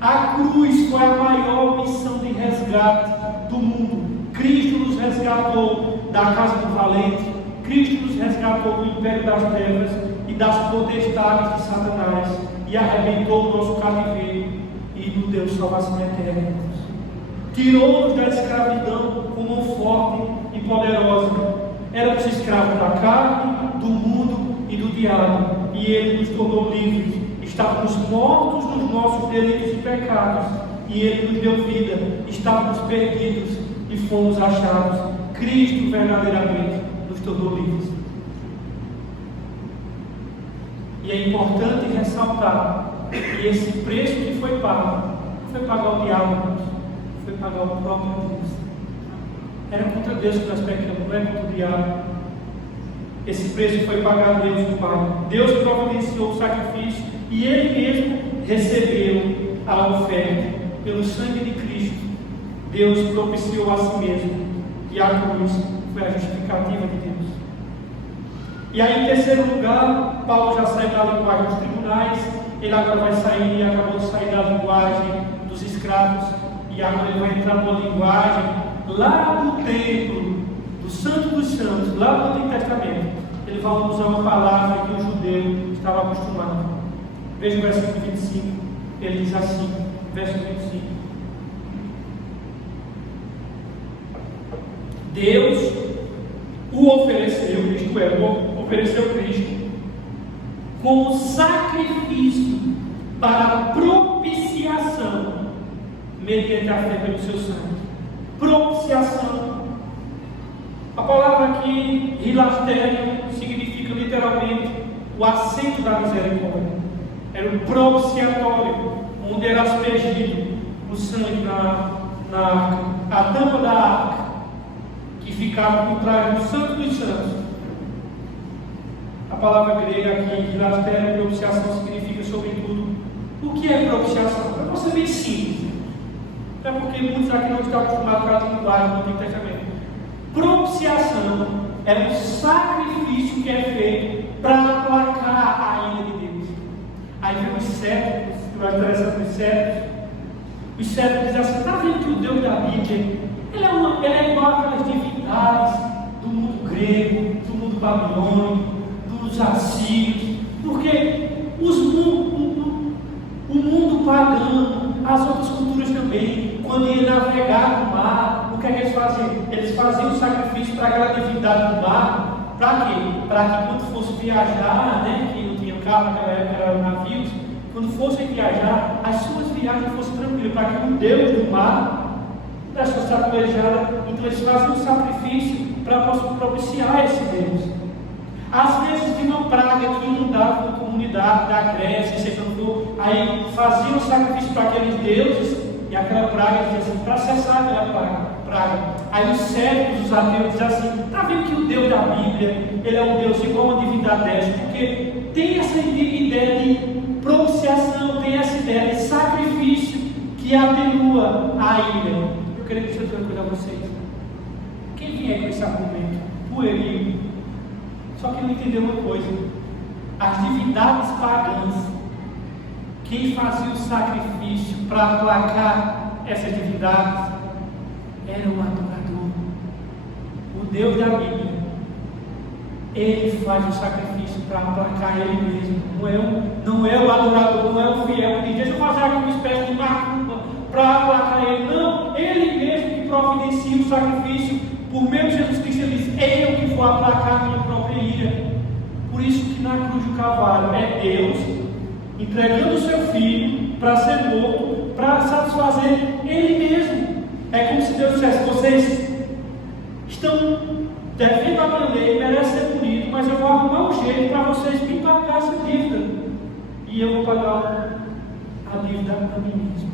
A cruz foi a maior missão de resgate do mundo. Cristo nos resgatou da casa do valente. Cristo nos resgatou do império das trevas e das potestades de Satanás. E arrebentou o nosso cativeiro e nos deu salvação eterna. Tirou-nos da escravidão com mão forte e poderosa. Éramos escravos da carne, do mundo e do diabo, e Ele nos tornou livres. Estávamos mortos nos nossos delitos e pecados, e Ele nos deu vida. Estávamos perdidos e fomos achados. Cristo verdadeiramente nos tornou livres. E é importante ressaltar que esse preço que foi pago, não foi pagar o diabo, foi pagar o próprio Deus. Era contra Deus que nós pecamos, não é contra o diabo. Esse preço foi pagar a Deus o Pai. Deus providenciou o sacrifício e Ele mesmo recebeu a oferta. Pelo sangue de Cristo, Deus propiciou a si mesmo, e a cruz foi a justificativa de Deus. E aí, em terceiro lugar, Paulo já saiu da linguagem dos tribunais. Ele agora vai sair, acabou de sair da linguagem dos escravos, e agora ele vai entrar numa linguagem lá do templo, do Santo dos Santos, lá do Antigo Testamento. Ele vai usar uma palavra que o judeu estava acostumado. Veja o versículo 25. Ele diz assim, verso 25: Deus o ofereceu, isto é, ofereceu Cristo como sacrifício para propiciação mediante a fé pelo seu sangue. Propiciação. A palavra aqui, hilastério, significa literalmente o assento da misericórdia. Era um propiciatório, onde era aspergido o sangue na arca, a tampa da arca, que ficava por trás do Santo dos Santos. A palavra grega aqui, hilastério, propiciação, significa sobretudo o que é propiciação. Para você bem simples. É porque muitos aqui não estão acostumados com a linguagem do Antigo Testamento. Propiciação é um sacrifício que é feito para aplacar a ira de Deus. Aí vem os céticos, que vai interessar os céticos. Os céticos dizem assim: está vendo que o Deus da Bíblia ele é igual aquelas divindades do mundo grego, do mundo babilônico, dos assírios, porque o mundo pagão, as outras culturas também, quando ia navegar no mar, o que é que eles faziam? Eles faziam o sacrifício para aquela divindade do mar. Para quê? Para que quando fosse viajar, né, que não tinha carro naquela época, eram navios, quando fossem viajar, as suas viagens fossem tranquilas, para que o Deus do mar desse uma sacrilejada. Então eles faziam um sacrifício para propiciar esse Deus. Às vezes vinha uma praga que inundava a comunidade da Grécia, aí faziam o sacrifício para aqueles deuses, e aquela praga dizia assim, para cessar aquela praga. Aí os céticos, os ateus, dizem assim: está vendo que o Deus da Bíblia, ele é um Deus igual a uma divindade dessa, porque tem essa ideia de propiciação, tem essa ideia de sacrifício que atenua a ira. Eu queria dizer outra coisa a vocês. Quem vier com esse argumento pueril, só que não entendeu uma coisa: as divindades pagãs, quem fazia o sacrifício para aplacar essas divindades era o adorador. O Deus da Bíblia, ele faz o sacrifício para aplacar ele mesmo. Não é o adorador, não é o fiel que diz: deixa eu fazer aqui uma espécie de macumba para aplacar ele. Não, ele mesmo que providencia o sacrifício. Por meio de Jesus Cristo, ele diz: eu que vou aplacar a minha própria ira. Por isso que na cruz do Calvário é Deus entregando o seu Filho para ser morto, para satisfazer Ele mesmo. É como se Deus dissesse: vocês estão devendo a minha lei, merecem ser punidos, mas eu vou arrumar um jeito para vocês me pagar essa dívida, e eu vou pagar a dívida a mim mesmo.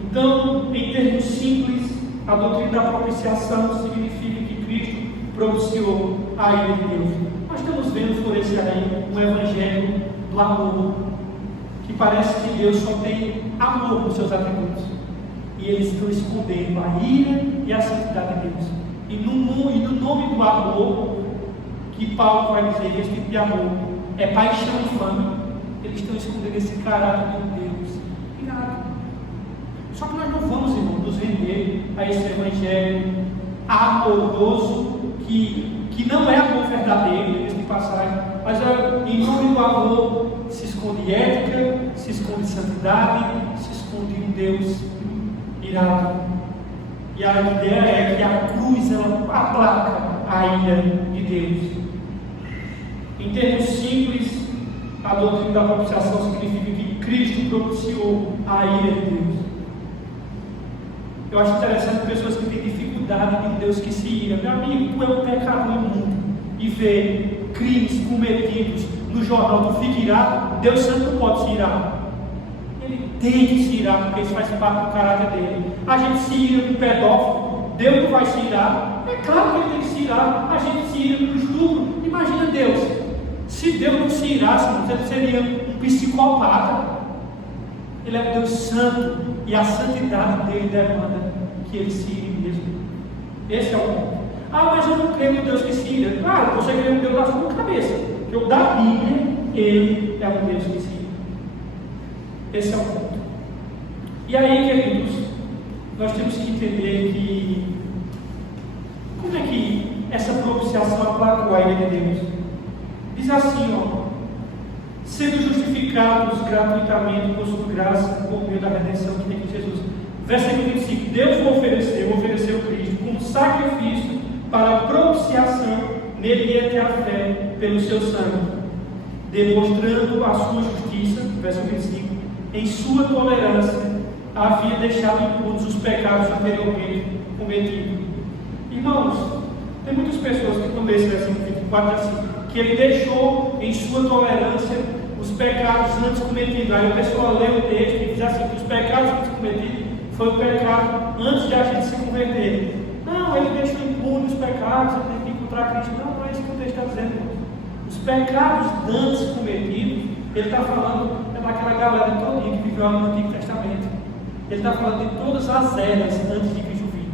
Então, em termos simples, a doutrina da propiciação significa que Cristo propiciou a ira de Deus. Nós estamos vendo florescer aí um evangelho do amor, que parece que Deus só tem amor nos seus atributos. E eles estão escondendo a ira e a santidade de Deus. E no nome do amor, que Paulo vai dizer, esse tipo de amor é paixão infame, eles estão escondendo esse caráter de Deus. Irado. Só que nós não vamos, irmão, nos render a esse evangelho amoroso, que não é amor verdadeiro, nesse passagem, mas em nome do amor se esconde ética, se esconde santidade, se esconde um Deus irado. E a ideia é que a cruz ela aplaca a ira de Deus. Em termos simples, a doutrina da propiciação significa que Cristo propiciou a ira de Deus. Eu acho interessante pessoas que têm dificuldade de Deus que se ira. Meu amigo, tu é um pecador imundo e vê crimes cometidos no jornal, tu fica irado. Deus Santo não pode se irar. Ele tem que se irar, porque isso faz parte do caráter dele. A gente se ira com pedófilo, Deus não vai se irar. É claro que ele tem que se irar. A gente se ira com estupro. Imagina Deus. Se Deus não se irasse, ele seria um psicopata. Ele é Deus Santo e a santidade dele demanda que ele se ire mesmo. Esse é o ponto. Ah, mas eu não creio no Deus que se ira. Claro, você crê no Deus da sua cabeça. Porque o da Bíblia, ele é o Deus que se ira. Esse é o ponto. E aí, queridos, nós temos que entender que como é que essa propiciação aplacou a ira de Deus? Diz assim, ó: sendo justificados gratuitamente por sua graça, por meio da redenção que tem em Jesus. Versículo 25: Deus ofereceu Cristo como sacrifício para a propiciação mediante a fé pelo seu sangue, demonstrando a sua justiça. Versículo 25: em sua tolerância havia deixado impunes os pecados anteriormente cometidos. Irmãos, tem muitas pessoas que quando esse versículo 24 assim, que ele deixou em sua tolerância os pecados antes cometidos. Aí o pessoal lê o texto e diz assim, que os pecados antes cometidos foi o pecado antes de a gente se converter. Não, ele deixou impune os pecados, ele tem que encontrar Cristo. Não, não é isso que o texto está dizendo. Os pecados antes cometidos, ele está falando daquela galera todinha que viveu no Antigo Testamento. Ele está falando de todas as eras antes de Cristo vir.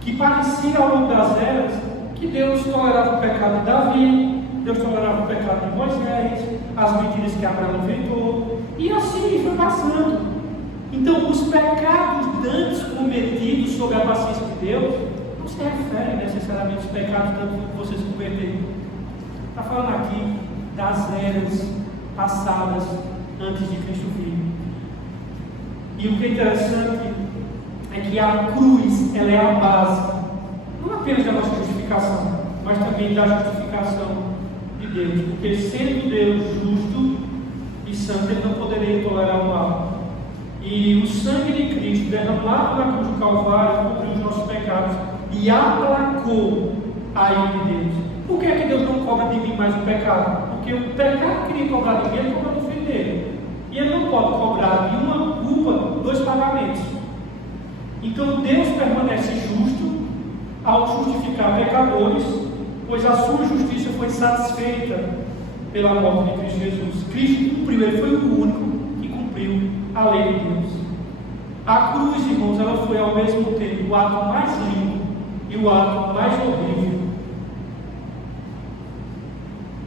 Que parecia ao longo das eras que Deus tolerava o pecado de Davi, Deus tolerava o pecado de Moisés, as mentiras que Abraão inventou, e assim foi passando. Então, os pecados antes cometidos sob a paciência de Deus não se referem necessariamente aos pecados antes que você se converter. Está falando aqui das eras passadas antes de Cristo vir. E o que é interessante é que a cruz ela é a base, não apenas da nossa justificação, mas também da justificação de Deus, porque sendo Deus justo e santo, ele não poderia tolerar o mal. E o sangue de Cristo derramado na cruz do Calvário cobriu os nossos pecados e aplacou a ira de Deus. Por que é que Deus não cobra de mim mais o pecado? Porque o pecado que queria cobrar de mim, ele cobra do filho dele. E ele não pode cobrar de uma culpa dois pagamentos. Então Deus permanece justo ao justificar pecadores, pois a sua justiça foi satisfeita pela morte de Cristo Jesus. Cristo cumpriu, ele foi o único que cumpriu a lei de Deus. A cruz, irmãos, ela foi ao mesmo tempo o ato mais lindo e o ato mais horrível,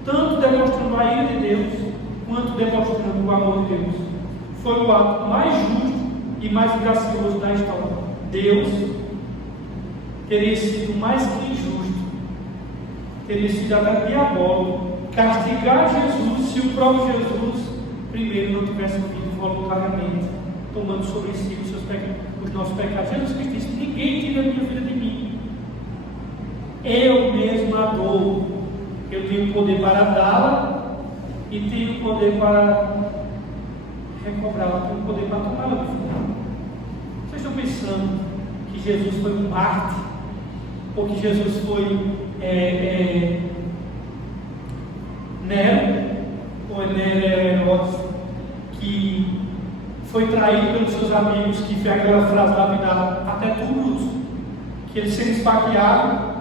tanto demonstrando a ira de Deus quanto demonstrando o amor de Deus. Foi o ato mais justo e mais gracioso da história. Deus teria sido mais que injusto, teria sido até diabólico castigar Jesus se o próprio Jesus primeiro não tivesse vindo voluntariamente, tomando sobre si os nossos pecados. Jesus Cristo disse: ninguém tira a minha vida de mim, eu mesmo a dou. Eu tenho poder para dá-la e tenho poder para recobrá-la, tenho poder para tomá-la de volta. Vocês estão pensando que Jesus foi um mártir? Ou que Jesus foi Nero? Ou Herodes, que foi traído pelos seus amigos, que fez aquela frase lapidar, até tu, Brutus, que ele sendo esfaqueado,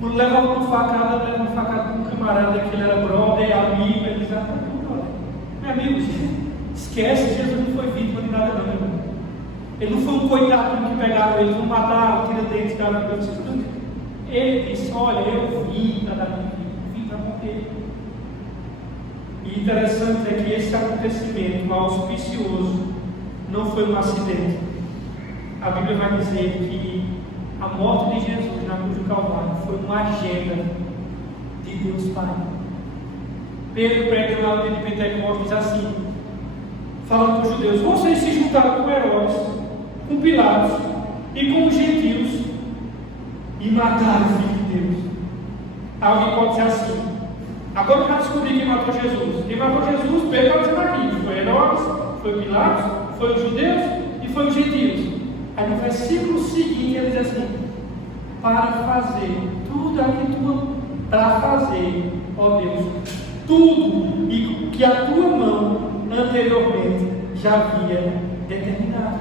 Quando leva uma facada com um camarada que ele era brother, amigo, ele diz: meu amigo, esquece, Jesus não foi vítima de nada não. Ele não foi um coitado que pegaram ele, não mataram, tira dentes da vida. Ele disse: olha, eu vim para dar minha vida, vim para morrer. E interessante é que esse acontecimento auspicioso não foi um acidente. A Bíblia vai dizer que a morte de Jesus na cruz do Calvário foi uma agenda de Deus Pai. Pedro prega na aula de Pentecostes, diz assim, falando para os judeus: vocês se juntaram com Herodes, com Pilatos e com os gentios e mataram o Filho de Deus. Alguém pode dizer assim: agora eu já descobri quem matou Jesus. Quem matou Jesus, Pedro está dizendo aqui: foi Herodes, foi Pilatos, foi os judeus e foi os gentios. Aí no versículo seguinte ele diz assim: para fazer tudo aquilo para fazer, ó Deus, tudo e que a tua mão anteriormente já havia determinado.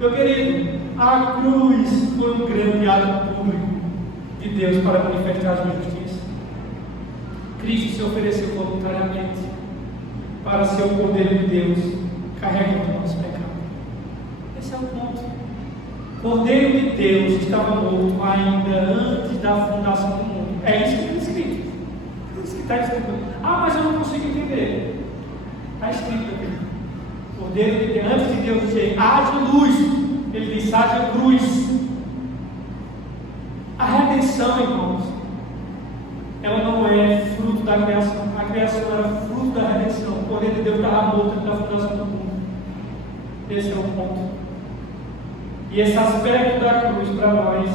Meu querido, a cruz foi um grande ato público de Deus para manifestar a sua justiça. Cristo se ofereceu voluntariamente para ser o Cordeiro de Deus, carregando o nosso pecado. Esse é o ponto. O Cordeiro de Deus estava morto ainda antes da fundação do mundo. É isso que está escrito. É isso que está escrito. Ah, mas eu não consigo entender. Está escrito aqui. O Cordeiro de Deus, antes de Deus dizer haja luz, ele disse haja cruz. A redenção, irmãos, ela não é fruto da criação. A criação era fruto da redenção. O Cordeiro de Deus estava morto antes da fundação do mundo. Esse é o ponto. E esse aspecto da cruz para nós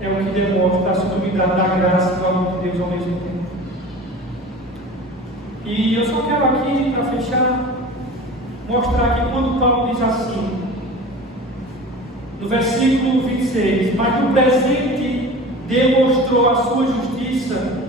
é o que demonstra a sublimidade da graça e do amor de Deus ao mesmo tempo. E eu só quero aqui, para fechar, mostrar que quando Paulo diz assim, no versículo 26, mas no presente demonstrou a sua justiça,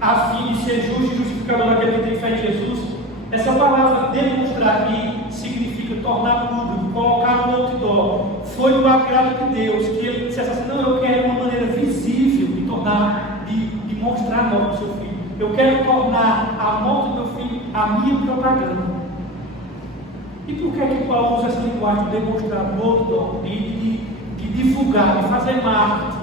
a fim de ser justo e justificador daquele que tem fé em Jesus. Essa palavra demonstrar aqui significa tornar público, colocar no outdoor. Foi do agrado de Deus que ele dissesse assim: não, eu quero uma maneira visível de tornar, de mostrar a morte do seu filho. Eu quero tornar a morte do meu filho a minha propaganda. E por que é que Paulo usa essa linguagem de demonstrar no outdoor, de divulgar, de fazer marketing?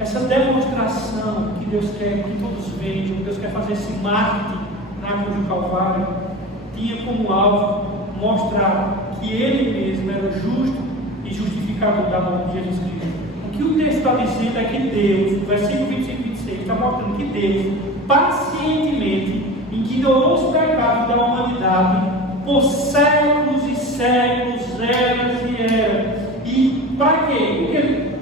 Essa demonstração que Deus quer que todos vejam, Deus quer fazer esse marketing na cruz do Calvário, tinha como alvo mostrar que Ele mesmo era justo e justificador da morte de Jesus Cristo. O que o texto está dizendo é que Deus, no versículo 25 e 26, está mostrando que Deus pacientemente ignorou os pecados da humanidade por séculos e séculos, eras e eras. E para quê? Porque Ele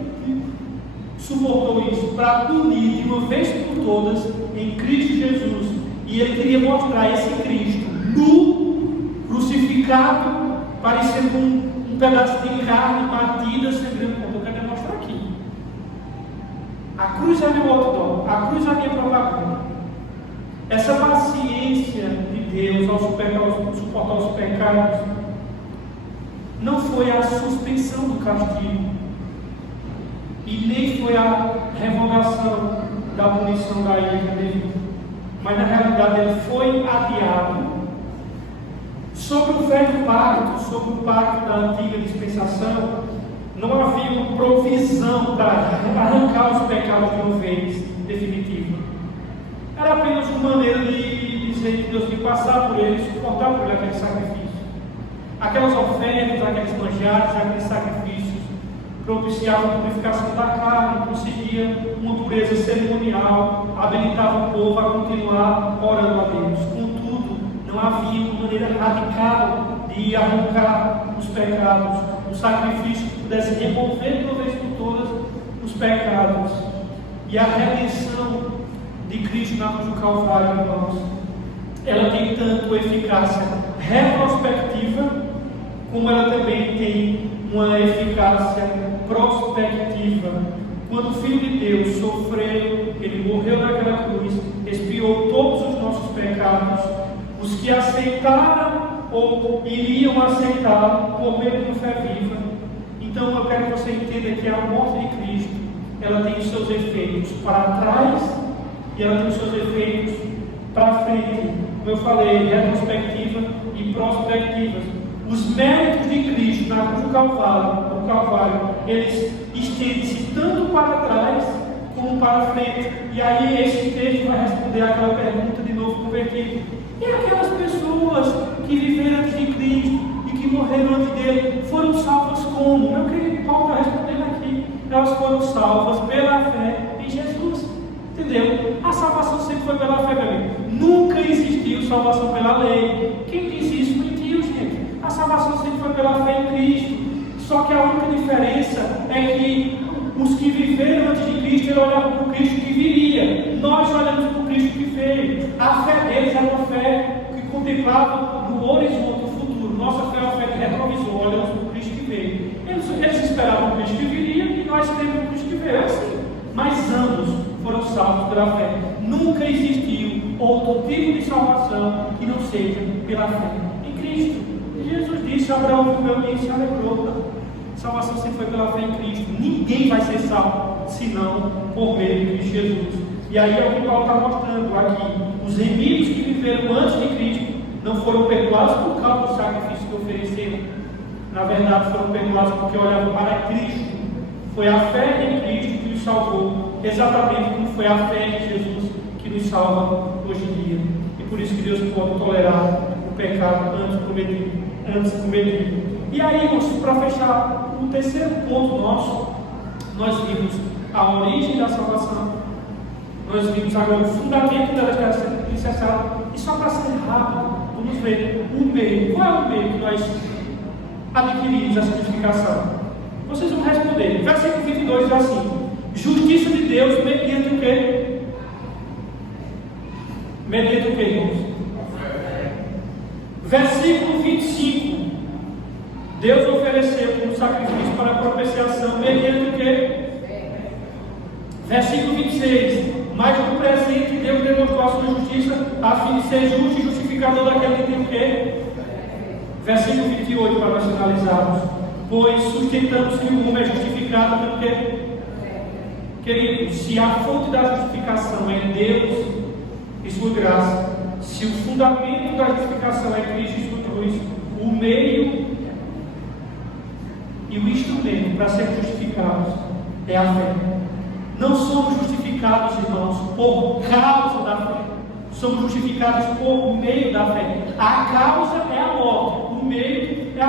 suportou isso para punir de uma vez por todas em Cristo Jesus. E ele queria mostrar esse Cristo nu, crucificado, parecendo um pedaço de carne batida, sangrando. Eu quero demonstrar aqui. A cruz é meu outdoor, a cruz é a minha propaganda. Essa paciência de Deus ao suportar os pecados não foi a suspensão do castigo e nem foi a revogação da punição da ira devida. Mas na realidade ele foi adiado sobre o velho pacto, sobre o pacto da antiga dispensação. Não havia uma provisão para arrancar os pecados de uma vez definitiva. Era apenas uma maneira de dizer que Deus ia passar por ele, suportar por ele aquele sacrifício. Aquelas ofertas, aqueles manjares, aqueles sacrifícios propiciava a purificação da carne, conseguia uma pureza cerimonial, habilitava o povo a continuar orando a Deus. Contudo, não havia uma maneira radical de arrancar os pecados, um sacrifício que pudesse remover de uma vez por todas os pecados. E a redenção de Cristo na cruz do Calvário, irmãos, ela tem tanto eficácia retrospectiva, como ela também tem uma eficácia prospectiva. Quando o Filho de Deus sofreu, Ele morreu naquela cruz, expiou todos os nossos pecados. Os que aceitaram ou iriam aceitar por meio de fé viva, Então eu quero que você entenda que a morte de Cristo, ela tem os seus efeitos para trás e ela tem os seus efeitos para frente. Como eu falei, retrospectiva e prospectiva. Os méritos de Cristo na cruz do Calvário, eles estendem-se tanto para trás como para frente. E aí esse texto vai responder aquela pergunta de novo convertido. E aquelas pessoas que viveram antes de Cristo e que morreram antes dele, foram salvas como? Meu querido Paulo está respondendo aqui. Elas foram salvas pela fé em Jesus. Entendeu? A salvação sempre foi pela fé, meu amigo. Nunca existiu salvação pela lei. Quem disse isso mentiu, gente. A salvação sempre foi pela fé em Cristo. Só que a única diferença é que os que viveram antes de Cristo, eles olhavam para o Cristo que viria. Nós olhamos para o Cristo que veio. A fé deles era uma fé que contemplava no horizonte o futuro. Nossa fé é uma fé que retrovisor. Olhamos para o Cristo que veio. Eles esperavam o Cristo que viria e nós esperamos o Cristo que veio. É assim. Mas ambos foram salvos pela fé. Nunca existiu outro tipo de salvação que não seja pela fé em Cristo. Jesus disse: Abraão viu meu dia e se alegrou. Salvação sempre foi pela fé em Cristo. Ninguém vai ser salvo senão por meio de Cristo Jesus. E aí é o que Paulo está mostrando aqui. Os remidos que viveram antes de Cristo não foram perdoados por causa do sacrifício que ofereceram. Na verdade, foram perdoados porque olhavam para Cristo. Foi a fé em Cristo que os salvou, exatamente como foi a fé em Jesus que nos salva hoje em dia. E por isso que Deus pode tolerar o pecado antes cometido. E aí, irmãos, para fechar o terceiro ponto nosso, nós vimos a origem da salvação, nós vimos agora o fundamento dela que era sempre necessário, e só para ser rápido, vamos ver o meio. Qual é o meio que nós adquirimos a santificação? Vocês vão responder. Versículo 22 diz assim: justiça de Deus mediante o quê? Mediante o quê, irmãos? Versículo 25: Deus ofereceu como sacrifício para a propiciação mediante o quê? Versículo 26: mas no presente Deus demonstrou a sua justiça a fim de ser justo e justificador daquele que tem o quê? Versículo 28, para nós finalizarmos: pois sustentamos que o homem é justificado pelo quê? Queridos, se a fonte da justificação é Deus e sua graça, se o fundamento da justificação é Cristo e sua cruz, o meio e o instrumento para sermos justificados é a fé. Não somos justificados, irmãos, por causa da fé. Somos justificados por meio da fé. A causa é a morte, o meio é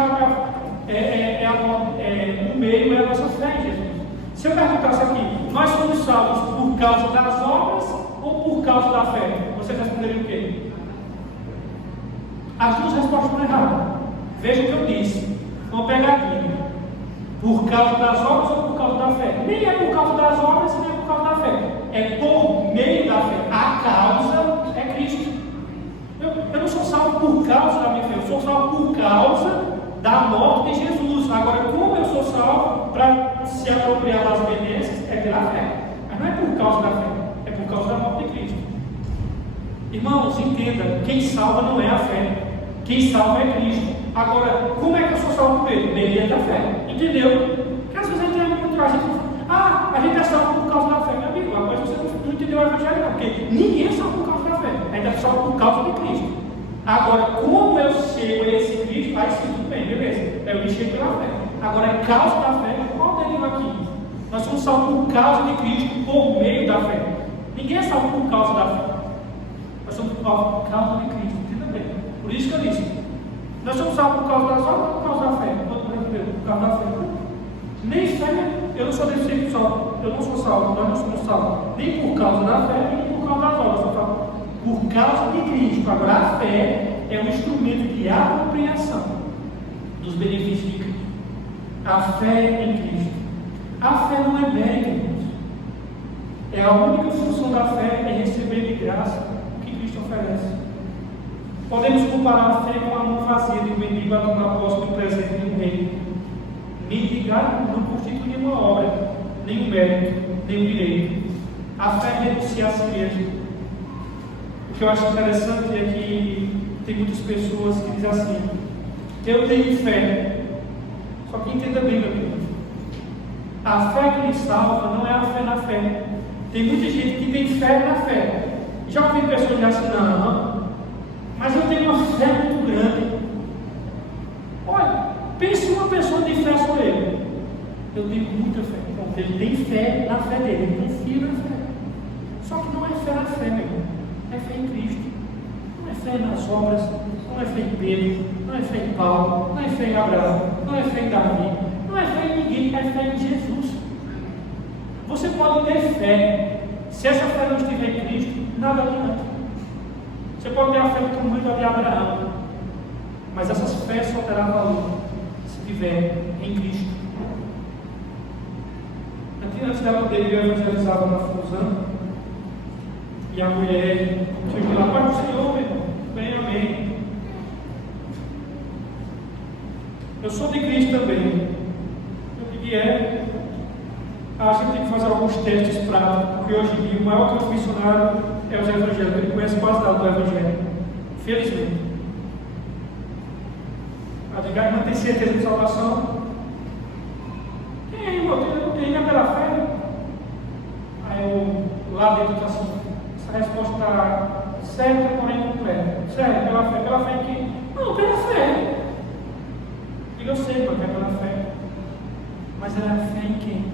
o meio é a nossa fé em Jesus. Se eu perguntasse aqui: nós somos salvos por causa das obras ou por causa da fé? Você responderia o quê? As duas respostas estão erradas. Veja o que eu disse, uma pegadinha. Por causa das obras ou por causa da fé? Nem é por causa das obras, nem é por causa da fé. É por meio da fé. A causa é Cristo. Eu não sou salvo por causa da minha fé, eu sou salvo por causa da morte de Jesus. Agora, como eu sou salvo para se apropriar das benesses, é pela fé. Mas não é por causa da fé, é por causa da morte de Cristo. Irmãos, entenda, quem salva não é a fé, quem salva é Cristo. Agora, como é que eu sou salvo por ele? Mediante a fé. Entendeu? Porque às vezes a gente tem muito a gente é salvo por causa da fé, meu amigo. Mas você não entendeu o evangelho, não, porque ninguém é salvo por causa da fé, a gente é salvo por causa de Cristo. Agora, como eu chego a esse Cristo, aí sim, tudo bem, beleza. Eu me chego pela fé. Agora, é causa da fé, qual o deriva aqui? Nós somos salvos por causa de Cristo, por meio da fé. Ninguém é salvo por causa da fé. Nós somos salvos por causa de Cristo, entenda bem. Por isso que eu disse: nós somos salvos por causa das obras ou por causa da fé? Por causa da fé. Nem fé, eu não sou desse jeito só. Eu não sou salvo, nós não somos salvos. Nem por causa da fé, nem por causa das obras. Eu falo por causa de Cristo. Agora, a fé é um instrumento de apropriação dos benefícios de Cristo. A fé em Cristo. A fé não é mérito, irmãos. É a única função da fé é receber de graça o que Cristo oferece. Podemos comparar a fé com a mão vazia de um mendigo a tomar posse do presente de um rei. Mendigar não constitui nenhuma obra, nenhum mérito, nenhum direito. A fé é renunciar a si mesmo. O que eu acho interessante é que tem muitas pessoas que dizem assim: eu tenho fé. Só que entenda bem, meu amigo, A fé que nos salva não é a fé na fé. Tem muita gente que tem fé na fé. Já ouvi pessoas dizer assim, não, mas eu tenho uma fé muito grande. Olha, pense uma pessoa de fé sou eu. Eu tenho muita fé. Então, ele tem fé na fé dele, ele confia na fé. Só que não é fé na fé, meu irmão. É fé em Cristo. Não é fé nas obras, não é fé em Pedro, não é fé em Paulo, não é fé em Abraão, não é fé em Davi, não é fé em ninguém, é fé em Jesus. Você pode ter fé. Se essa fé não estiver em Cristo, nada adianta. Você pode ter a fé do tamanho de Abraão, mas essas fés só terá valor se estiver em Cristo. Antes dela poder, eu evangelizava na Fusão, e a mulher chegou lá, Pai do Senhor, meu irmão, bem, amém. Eu sou de Cristo também. Eu digo, a gente tem que fazer alguns testes práticos, porque hoje em dia o maior campo missionário é os evangélicos, ele conhece quase nada do evangelho, felizmente. A diga, não tem certeza de salvação? Tem, irmão, não tem, é pela fé. Aí eu, lá dentro está assim, essa resposta está certa, porém completa. Sério, pela fé em quem? Não, pela fé. Eu sei, mas é pela fé. Mas é a fé em quem?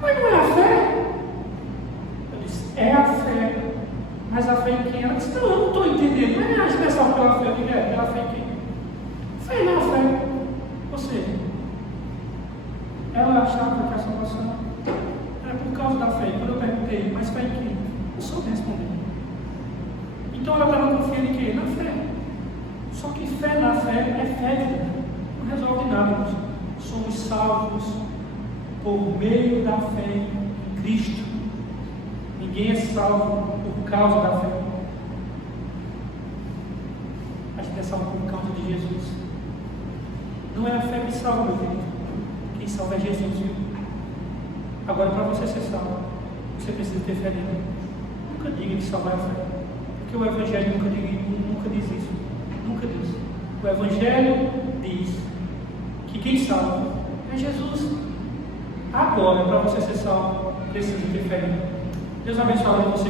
Mas não é a fé? Eu disse, é a fé. Mas a fé em quem? Ela disse, não, eu não estou entendendo. Não é a expressão pela fé. Eu digo, pela fé em quem? Fé na fé. Ou seja, ela achava que a salvação era por causa da fé. Quando eu perguntei, mas fé em quem? Eu soube responder. Então ela estava confiando em quem? Na fé. Só que fé na fé é fé, não resolve nada. Irmãos. Somos salvos por meio da fé em Cristo. Ninguém é salvo por causa da fé. A gente é salvo por causa de Jesus. Não é a fé que salva, meu querido. Quem salva é Jesus, viu? Agora, para você ser salvo, você precisa ter fé nele. Nunca diga que salvar é a fé. Porque o Evangelho nunca diz isso. Nunca diz. O Evangelho diz que quem salva é Jesus. Agora, para você ser salvo, precisa ter fé nele. Deus abençoe você.